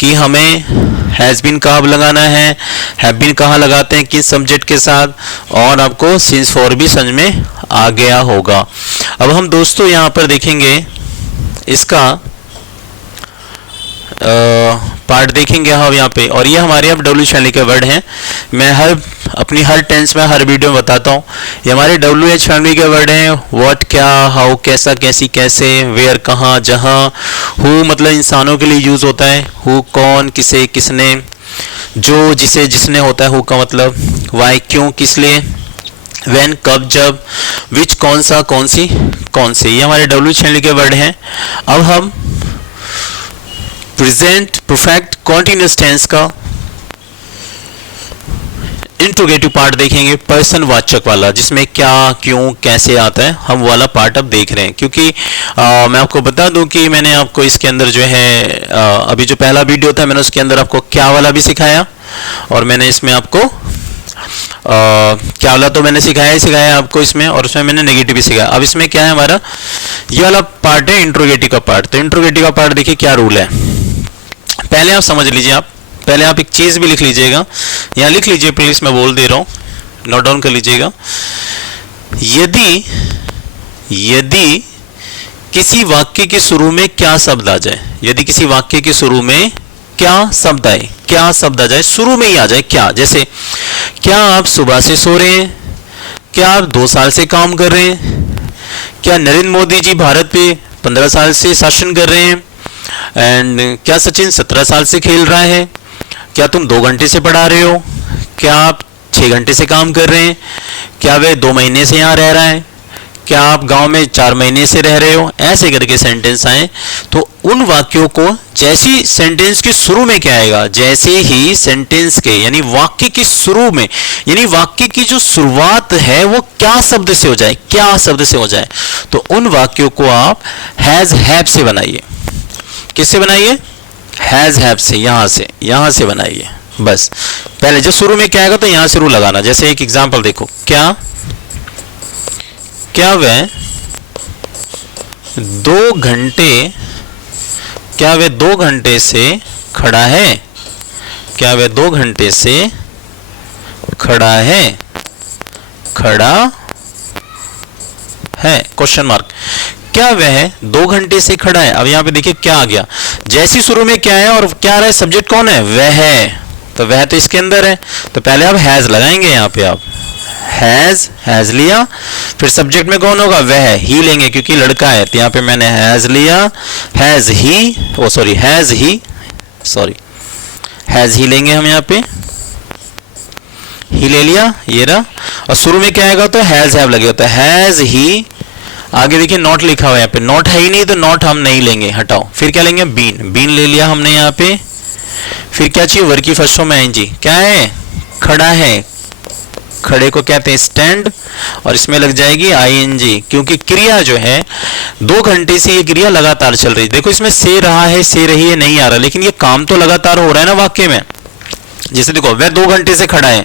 कि हमें हैज़ बीन कहाँ लगाना है, हैव बीन कहाँ लगाते हैं, किस सब्जेक्ट के साथ, और आपको सिंस फॉर भी समझ में आ गया होगा। अब हम दोस्तों यहाँ पर देखेंगे इसका पार्ट देखेंगे हम यहाँ पे, और ये हमारे अब डब्ल्यू फैमिली के वर्ड हैं। मैं अपनी हर टेंस में, हर वीडियो में बताता हूँ, ये हमारे WH फैमिली के वर्ड हैं। व्हाट क्या, हाउ कैसा, कैसी कैसे, वेयर कहाँ, जहाँ, हु मतलब इंसानों के लिए यूज़ होता है, हु कौन, किसे किसने, जो जिसे जिसने होता है हु का मतलब, वाई क्यों किस लिए, व्हेन कब जब, विच कौन सा कौन सी कौन से, ये हमारे WH फैमिली के वर्ड हैं। अब हम प्रेजेंट परफेक्ट कॉन्टिन्यूअस टेंस का इंट्रोगेटिव पार्ट देखेंगे, पर्सन वाचक वाला, जिसमें क्या क्यों कैसे आता है, हम वाला पार्ट अब देख रहे हैं। क्योंकि मैं आपको बता दूं कि मैंने आपको इसके अंदर जो है अभी जो पहला वीडियो था मैंने उसके अंदर आपको क्या वाला भी सिखाया, और मैंने इसमें आपको क्या वाला तो मैंने सिखाया आपको इसमें, और उसमें मैंने नेगेटिव भी सिखाया। अब इसमें क्या है हमारा, ये वाला पार्ट है इंट्रोगेटिव का पार्ट। तो इंट्रोगेटिव का पार्ट देखिए क्या रूल है, पहले आप समझ लीजिए। पहले आप एक चीज़ भी लिख लीजिएगा, यहाँ लिख लीजिए प्लीज, मैं बोल दे रहा हूँ, नोट डाउन कर लीजिएगा। यदि किसी वाक्य के शुरू में क्या शब्द आ जाए, यदि किसी वाक्य के शुरू में क्या शब्द आ जाए, शुरू में ही आ जाए क्या, जैसे क्या आप सुबह से सो रहे हैं, क्या आप 2 साल से काम कर रहे हैं, क्या नरेंद्र मोदी जी भारत पे 15 साल से शासन कर रहे हैं, एंड क्या सचिन 17 साल से खेल रहा है? क्या तुम 2 घंटे से पढ़ा रहे हो? क्या आप 6 घंटे से काम कर रहे हैं? क्या वह 2 महीने से यहाँ रह रहा है? क्या आप गांव में 4 महीने से रह रहे हो? ऐसे करके सेंटेंस आए तो उन वाक्यों को जैसी सेंटेंस के शुरू में क्या आएगा, जैसे ही सेंटेंस के यानी वाक्य के शुरू में यानी वाक्य की जो शुरुआत है वो क्या शब्द से हो जाए, क्या शब्द से हो जाए, तो उन वाक्यों को आप हैज हैव से बनाइए। किससे बनाइए? हैज हैव से, यहां से बनाइए। बस पहले जब शुरू में क्या आएगा तो यहां से रू लगाना। जैसे एक एग्जांपल देखो, क्या वह 2 घंटे से खड़ा है? क्या वह 2 घंटे से खड़ा है? Question mark. क्या वह 2 घंटे से खड़ा है? अब यहां पे देखिए क्या आ गया, जैसी शुरू में क्या है और क्या आ रहा है, सब्जेक्ट कौन है? वह है, तो वह तो इसके अंदर है, तो पहले आप हैज लगाएंगे। यहां पे आप हैज लिया, फिर सब्जेक्ट में कौन होगा? वह, ही लेंगे क्योंकि लड़का है, तो यहां पे मैंने हैज लिया, हैज ही लेंगे हम, यहां पे ही ले लिया, ये रहा। और शुरू में क्या आएगा तो हैज हैव लगे होता है, हैज ही। आगे देखिए नॉट लिखा हुआ है, यहाँ पे नॉट है ही नहीं तो नॉट हम नहीं लेंगे, हटाओ। फिर क्या लेंगे? बीन ले लिया हमने यहाँ पे। फिर क्या चाहिए? वर्ब की फर्स्ट फॉर्म आईएनजी। क्या है? खड़ा है, खड़े को कहते हैं स्टैंड, और इसमें लग जाएगी आईएनजी, क्योंकि क्रिया जो है 2 घंटे से ये क्रिया लगातार चल रही है। देखो इसमें से रहा है, से रही है नहीं आ रहा, लेकिन ये काम तो लगातार हो रहा है ना वाक्य में। जैसे देखो वह 2 घंटे से खड़ा है,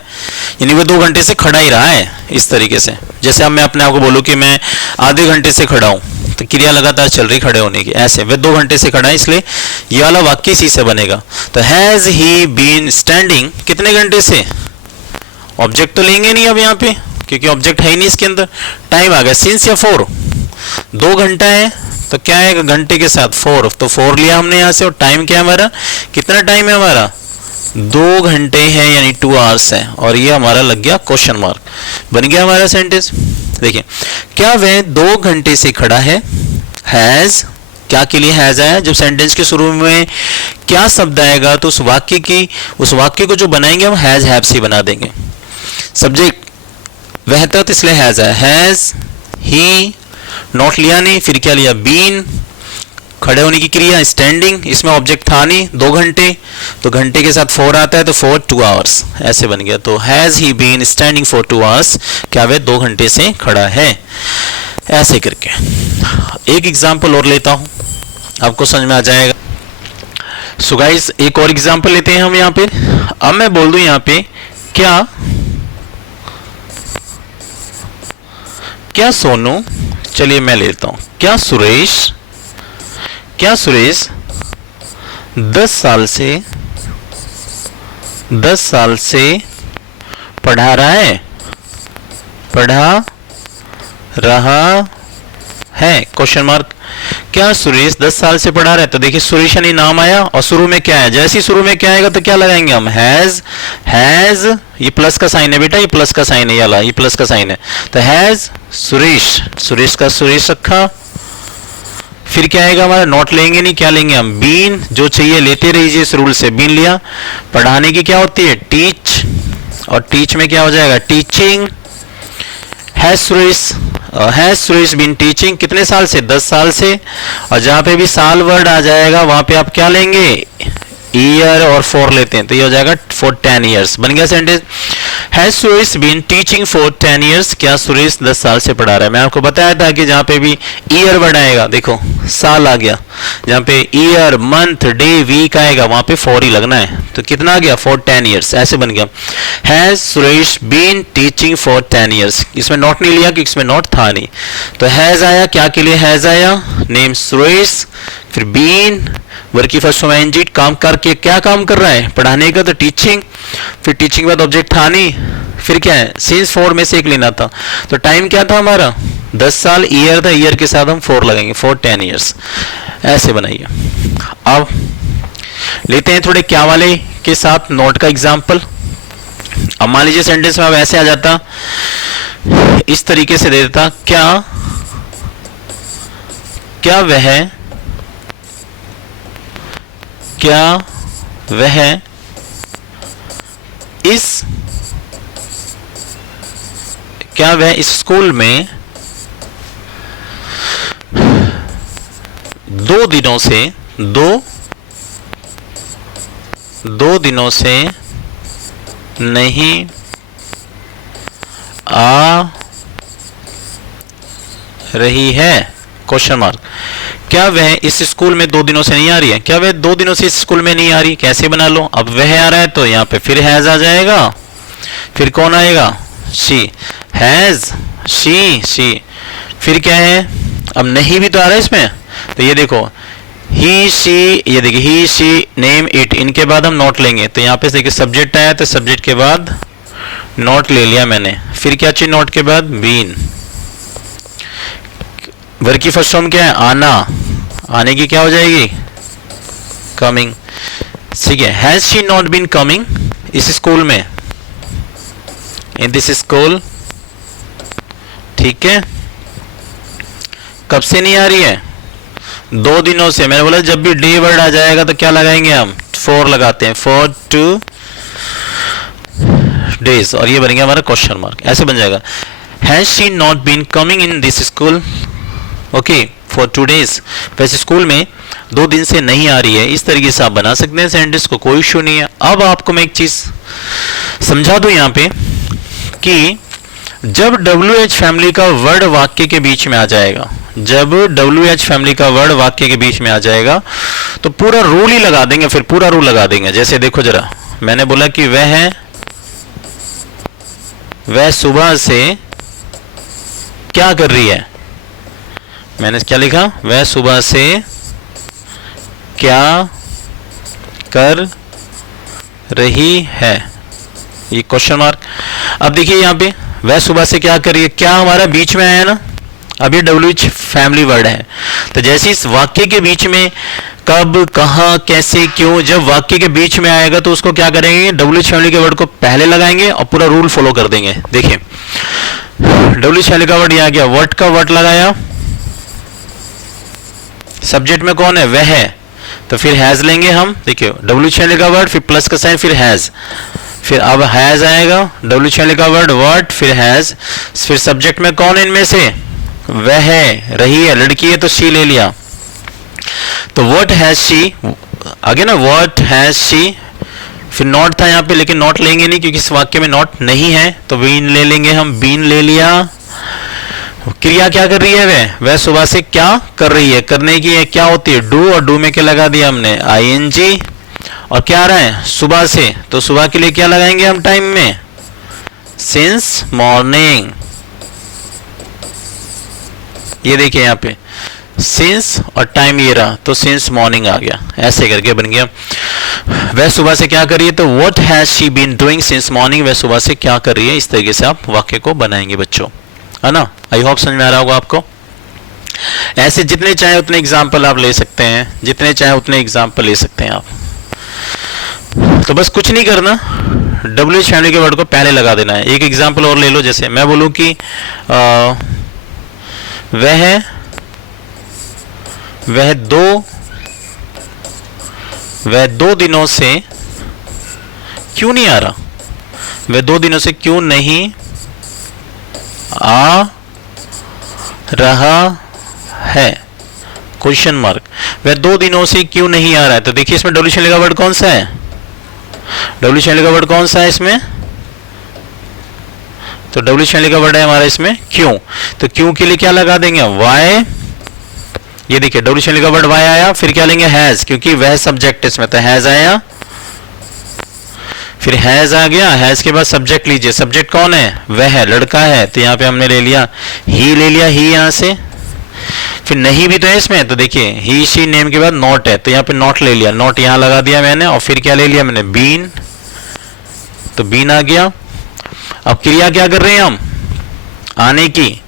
यानी वह 2 घंटे से खड़ा ही रहा है, इस तरीके से। जैसे अब मैं अपने आप को बोलूं कि मैं आधे घंटे से खड़ा हूं, तो क्रिया लगातार चल रही खड़े होने की, ऐसे वह 2 घंटे से खड़ा है, इसलिए ये वाला वाक्य इसी से बनेगा। तो हैज ही बीन स्टैंडिंग, कितने घंटे से? ऑब्जेक्ट तो लेंगे नहीं अब यहाँ पे, क्योंकि ऑब्जेक्ट है ही नहीं इसके अंदर। टाइम आ गया सिंस या 4, 2 घंटा है तो क्या है घंटे के साथ 4, तो 4 लिया हमने यहाँ से। और टाइम क्या है हमारा? कितना टाइम है हमारा? 2 घंटे हैं, यानी 2 आवर्स है। और ये हमारा लग गया क्वेश्चन मार्क, बन गया हमारा सेंटेंस। देखिए, क्या वह 2 घंटे से खड़ा है? हैज, क्या के लिए हैज आया? जब सेंटेंस के शुरू में क्या शब्द आएगा तो उस वाक्य को जो बनाएंगे हम हैज हैव से बना देंगे। सब्जेक्ट वह था तो इसलिए हैज आया, हैज ही, नॉट लिया नहीं, फिर क्या लिया? बीन, खड़े होने की क्रिया स्टैंडिंग, इसमें ऑब्जेक्ट था नहीं, 2 घंटे, तो घंटे के साथ 4 आता है तो 4 2 आवर्स, ऐसे बन गया। तो has he been standing for 2 hours, क्या वह 2 घंटे से खड़ा है, ऐसे करके। एक एग्जाम्पल और लेता हूं, आपको समझ में आ जाएगा। सो गाइस एक और एग्जाम्पल लेते हैं हम यहाँ पे। अब मैं बोल दूं यहाँ पे क्या सोनू, चलिए मैं लेता हूं, क्या सुरेश 10 साल से पढ़ा रहा है? Question mark. क्या सुरेश 10 साल से पढ़ा रहा है? तो देखिए सुरेश यानी नाम आया, और शुरू में क्या है? जैसे ही शुरू में क्या आएगा तो क्या लगाएंगे हम? हैज, ये प्लस का साइन है बेटा, ये प्लस का साइन है, ये प्लस का साइन है, तो हैज सुरेश का सुरेश रखा। फिर क्या आएगा हमारा? नॉट लेंगे नहीं, क्या लेंगे हम? बीन, जो चाहिए लेते रहिए इस रूल से, बीन लिया। पढ़ाने की क्या होती है? टीच, और टीच में क्या हो जाएगा? Teaching. Has Suresh been teaching, कितने साल से? 10 साल से। और जहां पे भी साल वर्ड आ जाएगा वहां पे आप क्या लेंगे? ईयर और 4 लेते हैं, तो ये हो जाएगा फॉर 10 ईयर्स, बन गया sentence. Has Suresh been teaching for 10 years, क्या सुरेश 10 साल से पढ़ा रहा है? मैं आपको बताया था कि जहां पे भी ईयर वर्ड आएगा, देखो साल आ गया, जहां पे ईयर, मंथ, डे, वीक आएगा वहां पे 4 ही लगना है, तो कितना आ गया? फॉर 10 ईयर्स, ऐसे बन गया। Has Suresh been teaching for 10 years, इसमें नॉट नहीं लिया क्योंकि इसमें नॉट था नहीं, तो हैज आया, क्या के लिए हैज आया? नेम सुरेश, फिर बीन, वर्ब की फर्स्ट फॉर्म आईएनजी, काम करके क्या काम कर रहा है? पढ़ाने का, तो टीचिंग। फिर टीचिंग के बाद ऑब्जेक्ट था नहीं, फिर क्या है? सिंस 4 में से एक लेना था, तो टाइम क्या था हमारा? 10 साल, ईयर था, ईयर के साथ हम 4 लगाएंगे, फॉर 10 ईयर्स, ऐसे बनाइए। अब लेते हैं थोड़े क्या वाले के साथ नोट का एग्जाम्पल। अब मान लीजिए सेंटेंस में अब ऐसे आ जाता, इस तरीके से दे देता, क्या वह क्या वह इस स्कूल में 2 दिनों से नहीं आ रही है? Question mark. क्या वह इस स्कूल में 2 दिनों से नहीं आ रही है? क्या वह 2 दिनों से इस स्कूल में नहीं आ रही? कैसे बना लो, अब वह आ रहा है तो यहाँ पे फिर हैज आ जाएगा, फिर कौन आएगा? शी, हैज शी, फिर क्या है? अब नहीं भी तो आ रहा है इसमें, तो ये देखो ही शी, ये देखिए ही शी नेम इट, इनके बाद हम नॉट लेंगे, तो यहाँ पे देखिए सब्जेक्ट आया तो सब्जेक्ट के बाद नॉट ले लिया मैंने, फिर क्या चाहिए नॉट के बाद? बीन। वर्ब की फर्स्ट फॉर्म क्या है? आना, आने की क्या हो जाएगी? कमिंग। ठीक है, has she not been coming इस स्कूल में, इन दिस स्कूल, ठीक है। कब से नहीं आ रही है? 2 दिनों से। मैंने बोला जब भी डे वर्ड आ जाएगा तो क्या लगाएंगे हम? फॉर लगाते हैं, फॉर 2 डेज, और ये बनेगा हमारा क्वेश्चन मार्क, ऐसे बन जाएगा। Has she not been coming in this school, okay, for 2 days. वैसे स्कूल में 2 दिन से नहीं आ रही है, इस तरीके से आप बना सकते हैं सेंटेंस को, कोई इशू नहीं है। अब आपको मैं एक चीज समझा दूं यहाँ पे कि जब WH फैमिली का वर्ड वाक्य के बीच में आ जाएगा, जब WH फैमिली का वर्ड वाक्य के बीच में आ जाएगा तो पूरा रूल ही लगा देंगे, फिर पूरा रूल लगा देंगे। जैसे देखो जरा, मैंने बोला कि वह सुबह से क्या कर रही है? मैंने क्या लिखा? वह सुबह से क्या कर रही है, ये क्वेश्चन मार्क। अब देखिए यहाँ पे वह सुबह से क्या कर रही है, क्या हमारा बीच में आया ना, अब ये WH फैमिली वर्ड है, तो जैसे इस वाक्य के बीच में कब, कहां, कैसे, क्यों, जब वाक्य के बीच में आएगा तो उसको क्या करेंगे? WH फैमिली के वर्ड को पहले लगाएंगे और पूरा रूल फॉलो कर देंगे। देखिए WH फैमिली का वर्ड ये आ गया, व्हाट का वर्ड लगाया, सब्जेक्ट में कौन है? वह है, तो फिर हैज लेंगे हम। देखिए WH फैमिली का वर्ड, फिर प्लस का साइन, फिर हैज, फिर अब हैज आएगा, WH फैमिली का वर्ड व्हाट, फिर हैज, फिर सब्जेक्ट में कौन है इनमें से? वह है, रही है, लड़की है तो शी ले लिया, तो व्हाट हैज शी आगे ना, व्हाट हैज शी, फिर नॉट था यहाँ पे लेकिन नॉट लेंगे नहीं क्योंकि इस वाक्य में नॉट नहीं है, तो बीन ले लेंगे हम, बीन ले लिया। क्रिया क्या कर रही है? वह सुबह से क्या कर रही है, करने की है, क्या होती है? डू, और डू में क्या लगा दिया हमने? ING, और क्या आ रहा है? सुबह से, तो सुबह के लिए क्या लगाएंगे हम टाइम में? Since morning. ये देखिए यहाँ पे सिंस और टाइम ये रहा, तो सिंस मॉर्निंग आ गया, ऐसे करके बन गया। वह सुबह से क्या कर रही है, तो what has she been doing since morning, वह सुबह से क्या कर रही है, इस तरीके से आप वाक्य को बनाएंगे बच्चों, है ना। आई होप समझ में आ रहा होगा आपको। ऐसे जितने चाहे उतने एग्जाम्पल आप ले सकते हैं, जितने चाहे उतने एग्जाम्पल ले सकते हैं आप। तो बस कुछ नहीं करना, WH फैमिली के वर्ड को पहले लगा देना है। एक एग्जाम्पल और ले लो, जैसे मैं बोलूं कि वह दो दिनों से क्यों नहीं आ रहा, वह 2 दिनों से क्यों नहीं आ रहा है, क्वेश्चन मार्क। वह 2 दिनों से क्यों नहीं आ रहा है, तो देखिए इसमें WH फैमिली का वर्ड कौन सा है? WH फैमिली का वर्ड कौन सा है इसमें? तो WH फैमिली का वर्ड है हमारा इसमें क्यों, तो क्यों के लिए क्या लगा देंगे? वाई। ये देखिए WH फैमिली का वर्ड वाई आया, फिर क्या लेंगे? हैज, क्योंकि वह सब्जेक्ट इसमें, तो हैज आया, फिर हैज आ गया, हैज के बाद सब्जेक्ट लीजिए, सब्जेक्ट कौन है? वह है, लड़का है, तो यहाँ पे हमने ले लिया ही, ले लिया ही यहाँ से, फिर नहीं भी तो है इसमें, तो देखिए ही शी नेम के बाद नॉट है, तो यहाँ पे नॉट ले लिया, नॉट यहाँ लगा दिया मैंने, और फिर क्या ले लिया मैंने? बीन, तो बीन आ गया। अब क्रिया क्या कर रहे हैं हम? आने की,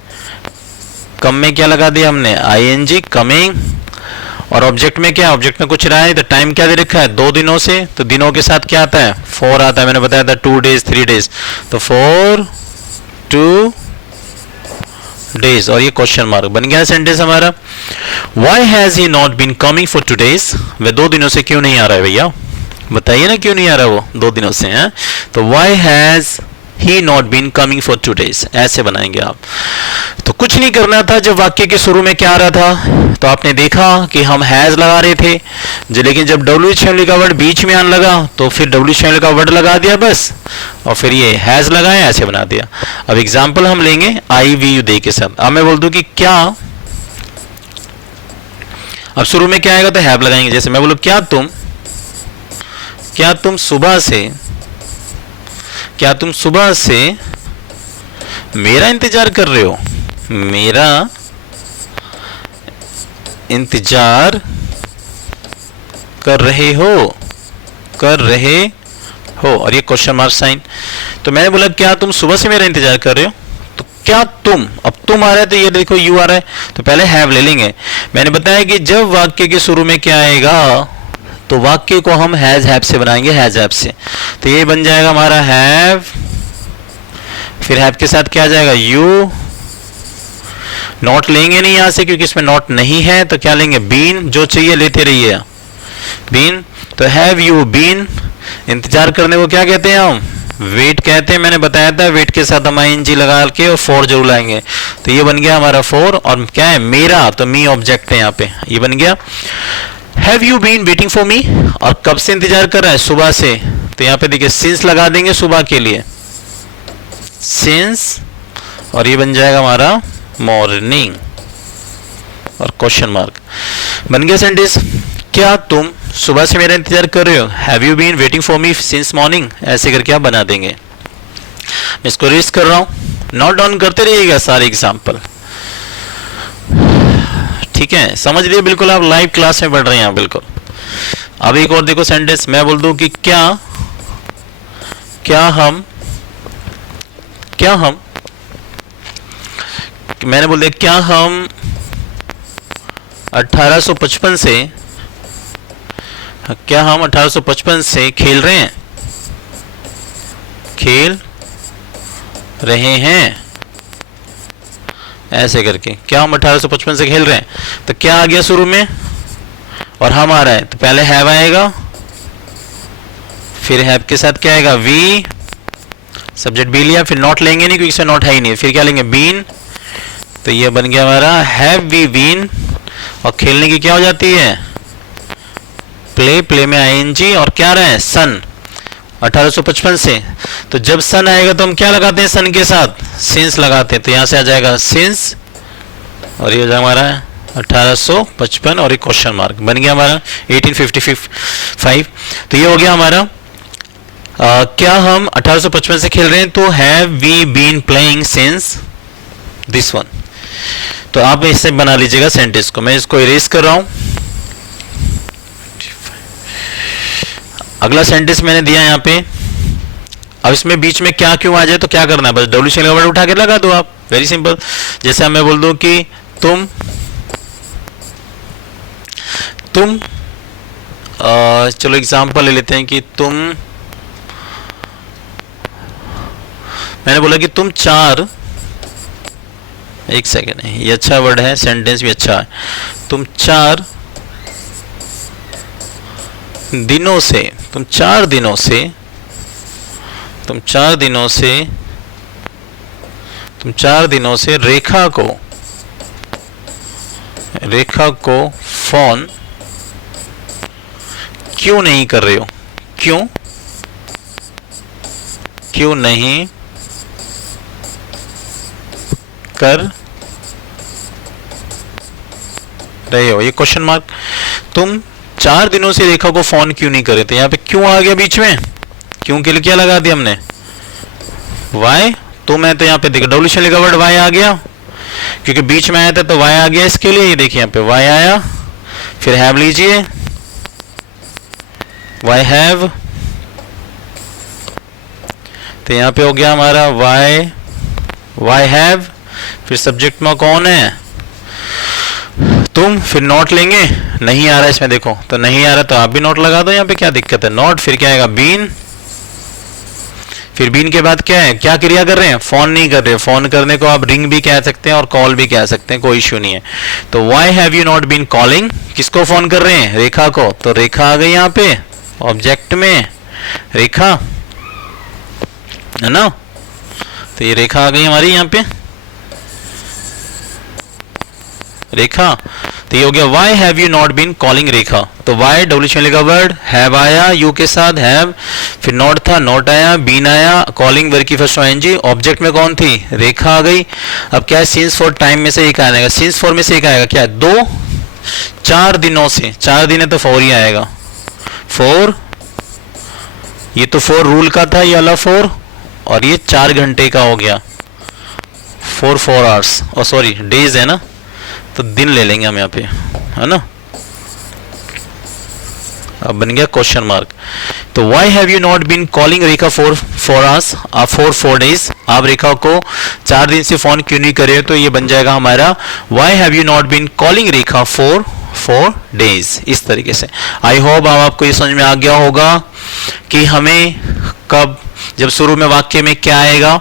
कम में क्या लगा दिया हमने? ING, कमिंग, और ऑब्जेक्ट में क्या? ऑब्जेक्ट में कुछ रहा है, तो टाइम क्या दे रखा है? 2 दिनों से, तो दिनों के साथ क्या आता है? 4 आता है, मैंने बताया था 2 days 3 days, तो 4 2 डेज, और ये क्वेश्चन मार्क बन गया सेंटेंस हमारा। Why has he not been coming for 2 days, वह 2 दिनों से क्यों नहीं आ रहा है भैया, बताइए ना क्यों नहीं आ रहा वो 2 दिनों से हैं। तो why has he not been coming for 2 days, ऐसे बनाएंगे आप। तो कुछ नहीं करना था, जब वाक्य के शुरू में क्या आ रहा था, तो आपने देखा कि हम हैज लगा रहे थे लेकिन जब WH फैमिली का वर्ड बीच में आने लगा तो फिर WH फैमिली का वर्ड लगा दिया बस, और फिर ये हैज लगाया, ऐसे बना दिया। अब एग्जाम्पल हम लेंगे आई वी यू दे के साथ। अब मैं बोल दूं कि क्या, अब शुरू में क्या आएगा तो हैव लगाएंगे। जैसे मैं बोलूं क्या तुम सुबह से मेरा इंतजार कर रहे हो, मेरा इंतजार कर रहे हो, और ये क्वेश्चन मार्क साइन। तो मैंने बोला क्या तुम सुबह से मेरा इंतजार कर रहे हो, तो क्या तुम, अब तुम आ रहा है तो ये देखो यू आ रहा है, तो पहले हैव ले लेंगे। मैंने बताया कि जब वाक्य के शुरू में क्या आएगा तो वाक्य को हम हैज हैव से बनाएंगे, हैज हैव से। तो ये बन जाएगा हमारा हैव, फिर हैव के साथ क्या आ जाएगा यू, नॉट लेंगे नहीं यहां से क्योंकि इसमें नॉट नहीं है, तो क्या लेंगे बीन, जो चाहिए लेते रहिए बीन। तो हैव यू बीन, इंतजार करने को क्या कहते हैं हम, वेट कहते हैं। मैंने बताया था वेट के साथ हम ING लगा के और फॉर जरूर लाएंगे। तो ये बन गया हमारा फॉर, और क्या है मेरा, तो मी ऑब्जेक्ट है यहाँ पे, ये बन गया। Have you been waiting for me, और कब से इंतजार कर रहा है, सुबह से। तो यहाँ पे देखिए सिंस लगा देंगे सुबह के लिए, सिंस, और ये बन जाएगा हमारा मॉर्निंग, और क्वेश्चन मार्क बन गया सेंटेंस। क्या तुम सुबह से मेरा इंतजार कर रहे हो, have you been waiting for me since morning, ऐसे करके आप बना देंगे। मैं इसको रीड कर रहा हूं, नोट डाउन करते रहिएगा सारे एग्जाम्पल, ठीक है, समझ लिए बिल्कुल, आप लाइव क्लास में पढ़ रहे हैं बिल्कुल। अब एक और देखो सेंटेंस, मैं बोल दूं कि क्या हम मैंने बोल दिया क्या हम 1855 से खेल रहे हैं, ऐसे करके क्या हम 1855 से खेल रहे हैं। तो क्या आ गया शुरू में, और हम आ रहा है, तो पहले हैव आएगा, फिर हैव के साथ क्या आएगा वी, सब्जेक्ट बी लिया, फिर नॉट लेंगे नहीं क्योंकि इसमें नॉट है ही नहीं, फिर क्या लेंगे बीन। तो ये बन गया हमारा हैव वी बीन, और खेलने की क्या हो जाती है प्ले में ING, और क्या रहा है सन, 1855 से। तो जब सन आएगा तो हम क्या लगाते हैं सन के साथ, सिंस लगाते हैं। तो यहां से आ जाएगा सिंस, और ये हो जाएगा हमारा 1855, और एक क्वेश्चन मार्क बन गया हमारा 1855। तो ये हो गया हमारा क्या हम 1855 से खेल रहे हैं, तो have we been playing since this one. तो आप इससे बना लीजिएगा सेंटेंस को, मैं इसको इरेज कर रहा हूं। अगला सेंटेंस मैंने दिया यहाँ पे, अब इसमें बीच में क्या क्यों आ जाए तो क्या करना है, बस WH का वर्ड उठा के लगा दो आप, वेरी सिंपल। जैसे मैं बोल दूं कि तुम चलो एग्जांपल ले लेते हैं कि मैंने बोला कि तुम 4, एक सेकेंड, ये अच्छा वर्ड है, सेंटेंस भी अच्छा है। तुम 4 दिनों से रेखा को फोन क्यों नहीं कर रहे हो, क्यों नहीं कर रहे हो, ये क्वेश्चन मार्क। तुम 4 दिनों से रेखा को फोन क्यों नहीं करे, तो यहाँ पे क्यों आ गया बीच में, क्यों के लिए क्या लगा दिया हमने वाई। तो मैं तो यहाँ पे देखो WH लिखा वर्ड वाई आ गया, क्योंकि बीच में आया था तो वाई आ गया इसके लिए। ये देखिए यहाँ पे वाई आया, फिर हैव लीजिए, वाई हैव, तो यहाँ पे हो गया हमारा वाई हैव, फिर सब्जेक्ट में कौन है तुम, फिर नॉट लेंगे, नहीं आ रहा है इसमें देखो, तो नहीं आ रहा तो आप भी नॉट लगा दो यहाँ पे, क्या दिक्कत है, नॉट, फिर क्या आएगा बीन, फिर बीन के बाद क्या है, क्या क्रिया कर रहे हैं, फोन नहीं कर रहे। फोन करने को आप रिंग भी कह सकते हैं और कॉल भी कह सकते हैं, कोई इश्यू नहीं है। तो why have you not been calling, किसको फोन कर रहे हैं, रेखा को। तो रेखा आ गई यहाँ पे ऑब्जेक्ट में, रेखा है ना। तो ये रेखा आ गई हमारी यहाँ पे, रेखा। तो ये हो गया why have you not been calling Rekha. तो व्हाई डब्ल्यू का वर्ड, हैव आया यू के साथ, हैव, फिर नॉट था, नॉट आया, बीन आया, कॉलिंग वर्ब की फर्स्ट एनजी, ऑब्जेक्ट में कौन थी, रेखा आ गई। अब क्या है, सिंस फॉर टाइम में से एक आएगा, सिंस फॉर में से एक आएगा, क्या है, 2 4 दिनों से, 4 दिन है तो 4 ही आएगा, 4। ये तो 4 रूल का था ये वाला 4, और ये 4 घंटे का हो गया, 4 आवर्स, और सॉरी डेज है ना, तो दिन ले लेंगे हम यहाँ पे, है ना। अब बन गया क्वेश्चन मार्क। तो why have you not been calling Rekha for 4 hours, for 4 days, आप रेखा को 4 दिन से फोन क्यों नहीं करे, तो ये बन जाएगा हमारा why have you not been calling Rekha for 4 days, इस तरीके से। आई होप आपको ये समझ में आ गया होगा कि हमें कब, जब शुरू में वाक्य में क्या आएगा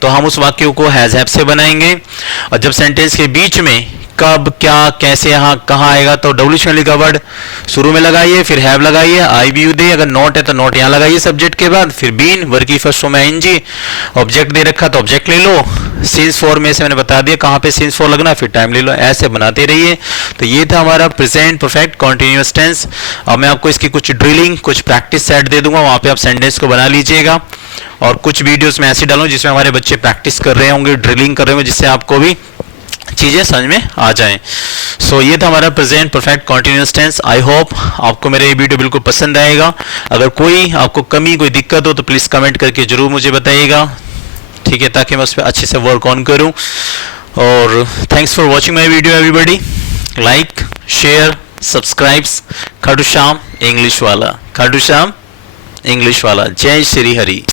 तो हम उस वाक्य को हैज हैव से बनाएंगे, और जब सेंटेंस के बीच में कब, क्या, कैसे, यहाँ, कहाँ आएगा, तो डब्ल्यू का वर्ड शुरू में लगाइए, फिर हैव लगाइए, आई बी यू दे, अगर नॉट है तो नॉट यहाँ लगाइए सब्जेक्ट के बाद, फिर बीन वर्ब की first form NG, object they रखा तो ऑब्जेक्ट ले लो, सिंस फॉर में से मैंने बता दिया कहाँ पे सिंस फॉर लगना, फिर टाइम ले लो, ऐसे बनाते रहिए। तो ये था हमारा प्रेजेंट परफेक्ट कॉन्टिन्यूअस टेंस। अब मैं आपको इसकी कुछ ड्रिलिंग, कुछ प्रैक्टिस सेट दे दूंगा, वहाँ पे आप सेंटेंस को बना लीजिएगा, और कुछ वीडियोस में ऐसी डालूं जिसमें हमारे बच्चे प्रैक्टिस कर रहे होंगे, ड्रिलिंग कर रहे होंगे, जिससे आपको भी चीजें समझ में आ जाएं। सो ये था हमारा present perfect continuous tense. I hope आपको मेरा ये वीडियो बिल्कुल पसंद आएगा। अगर कोई आपको कमी, कोई दिक्कत हो तो प्लीज कमेंट करके जरूर मुझे बताइएगा, ठीक है, ताकि मैं उस पर अच्छे से वर्क ऑन करूं। और thanks for watching my video everybody. Like, share, subscribes. Khatu Shyam English वाला, खाटू श्याम इंग्लिश वाला। जय श्री हरि।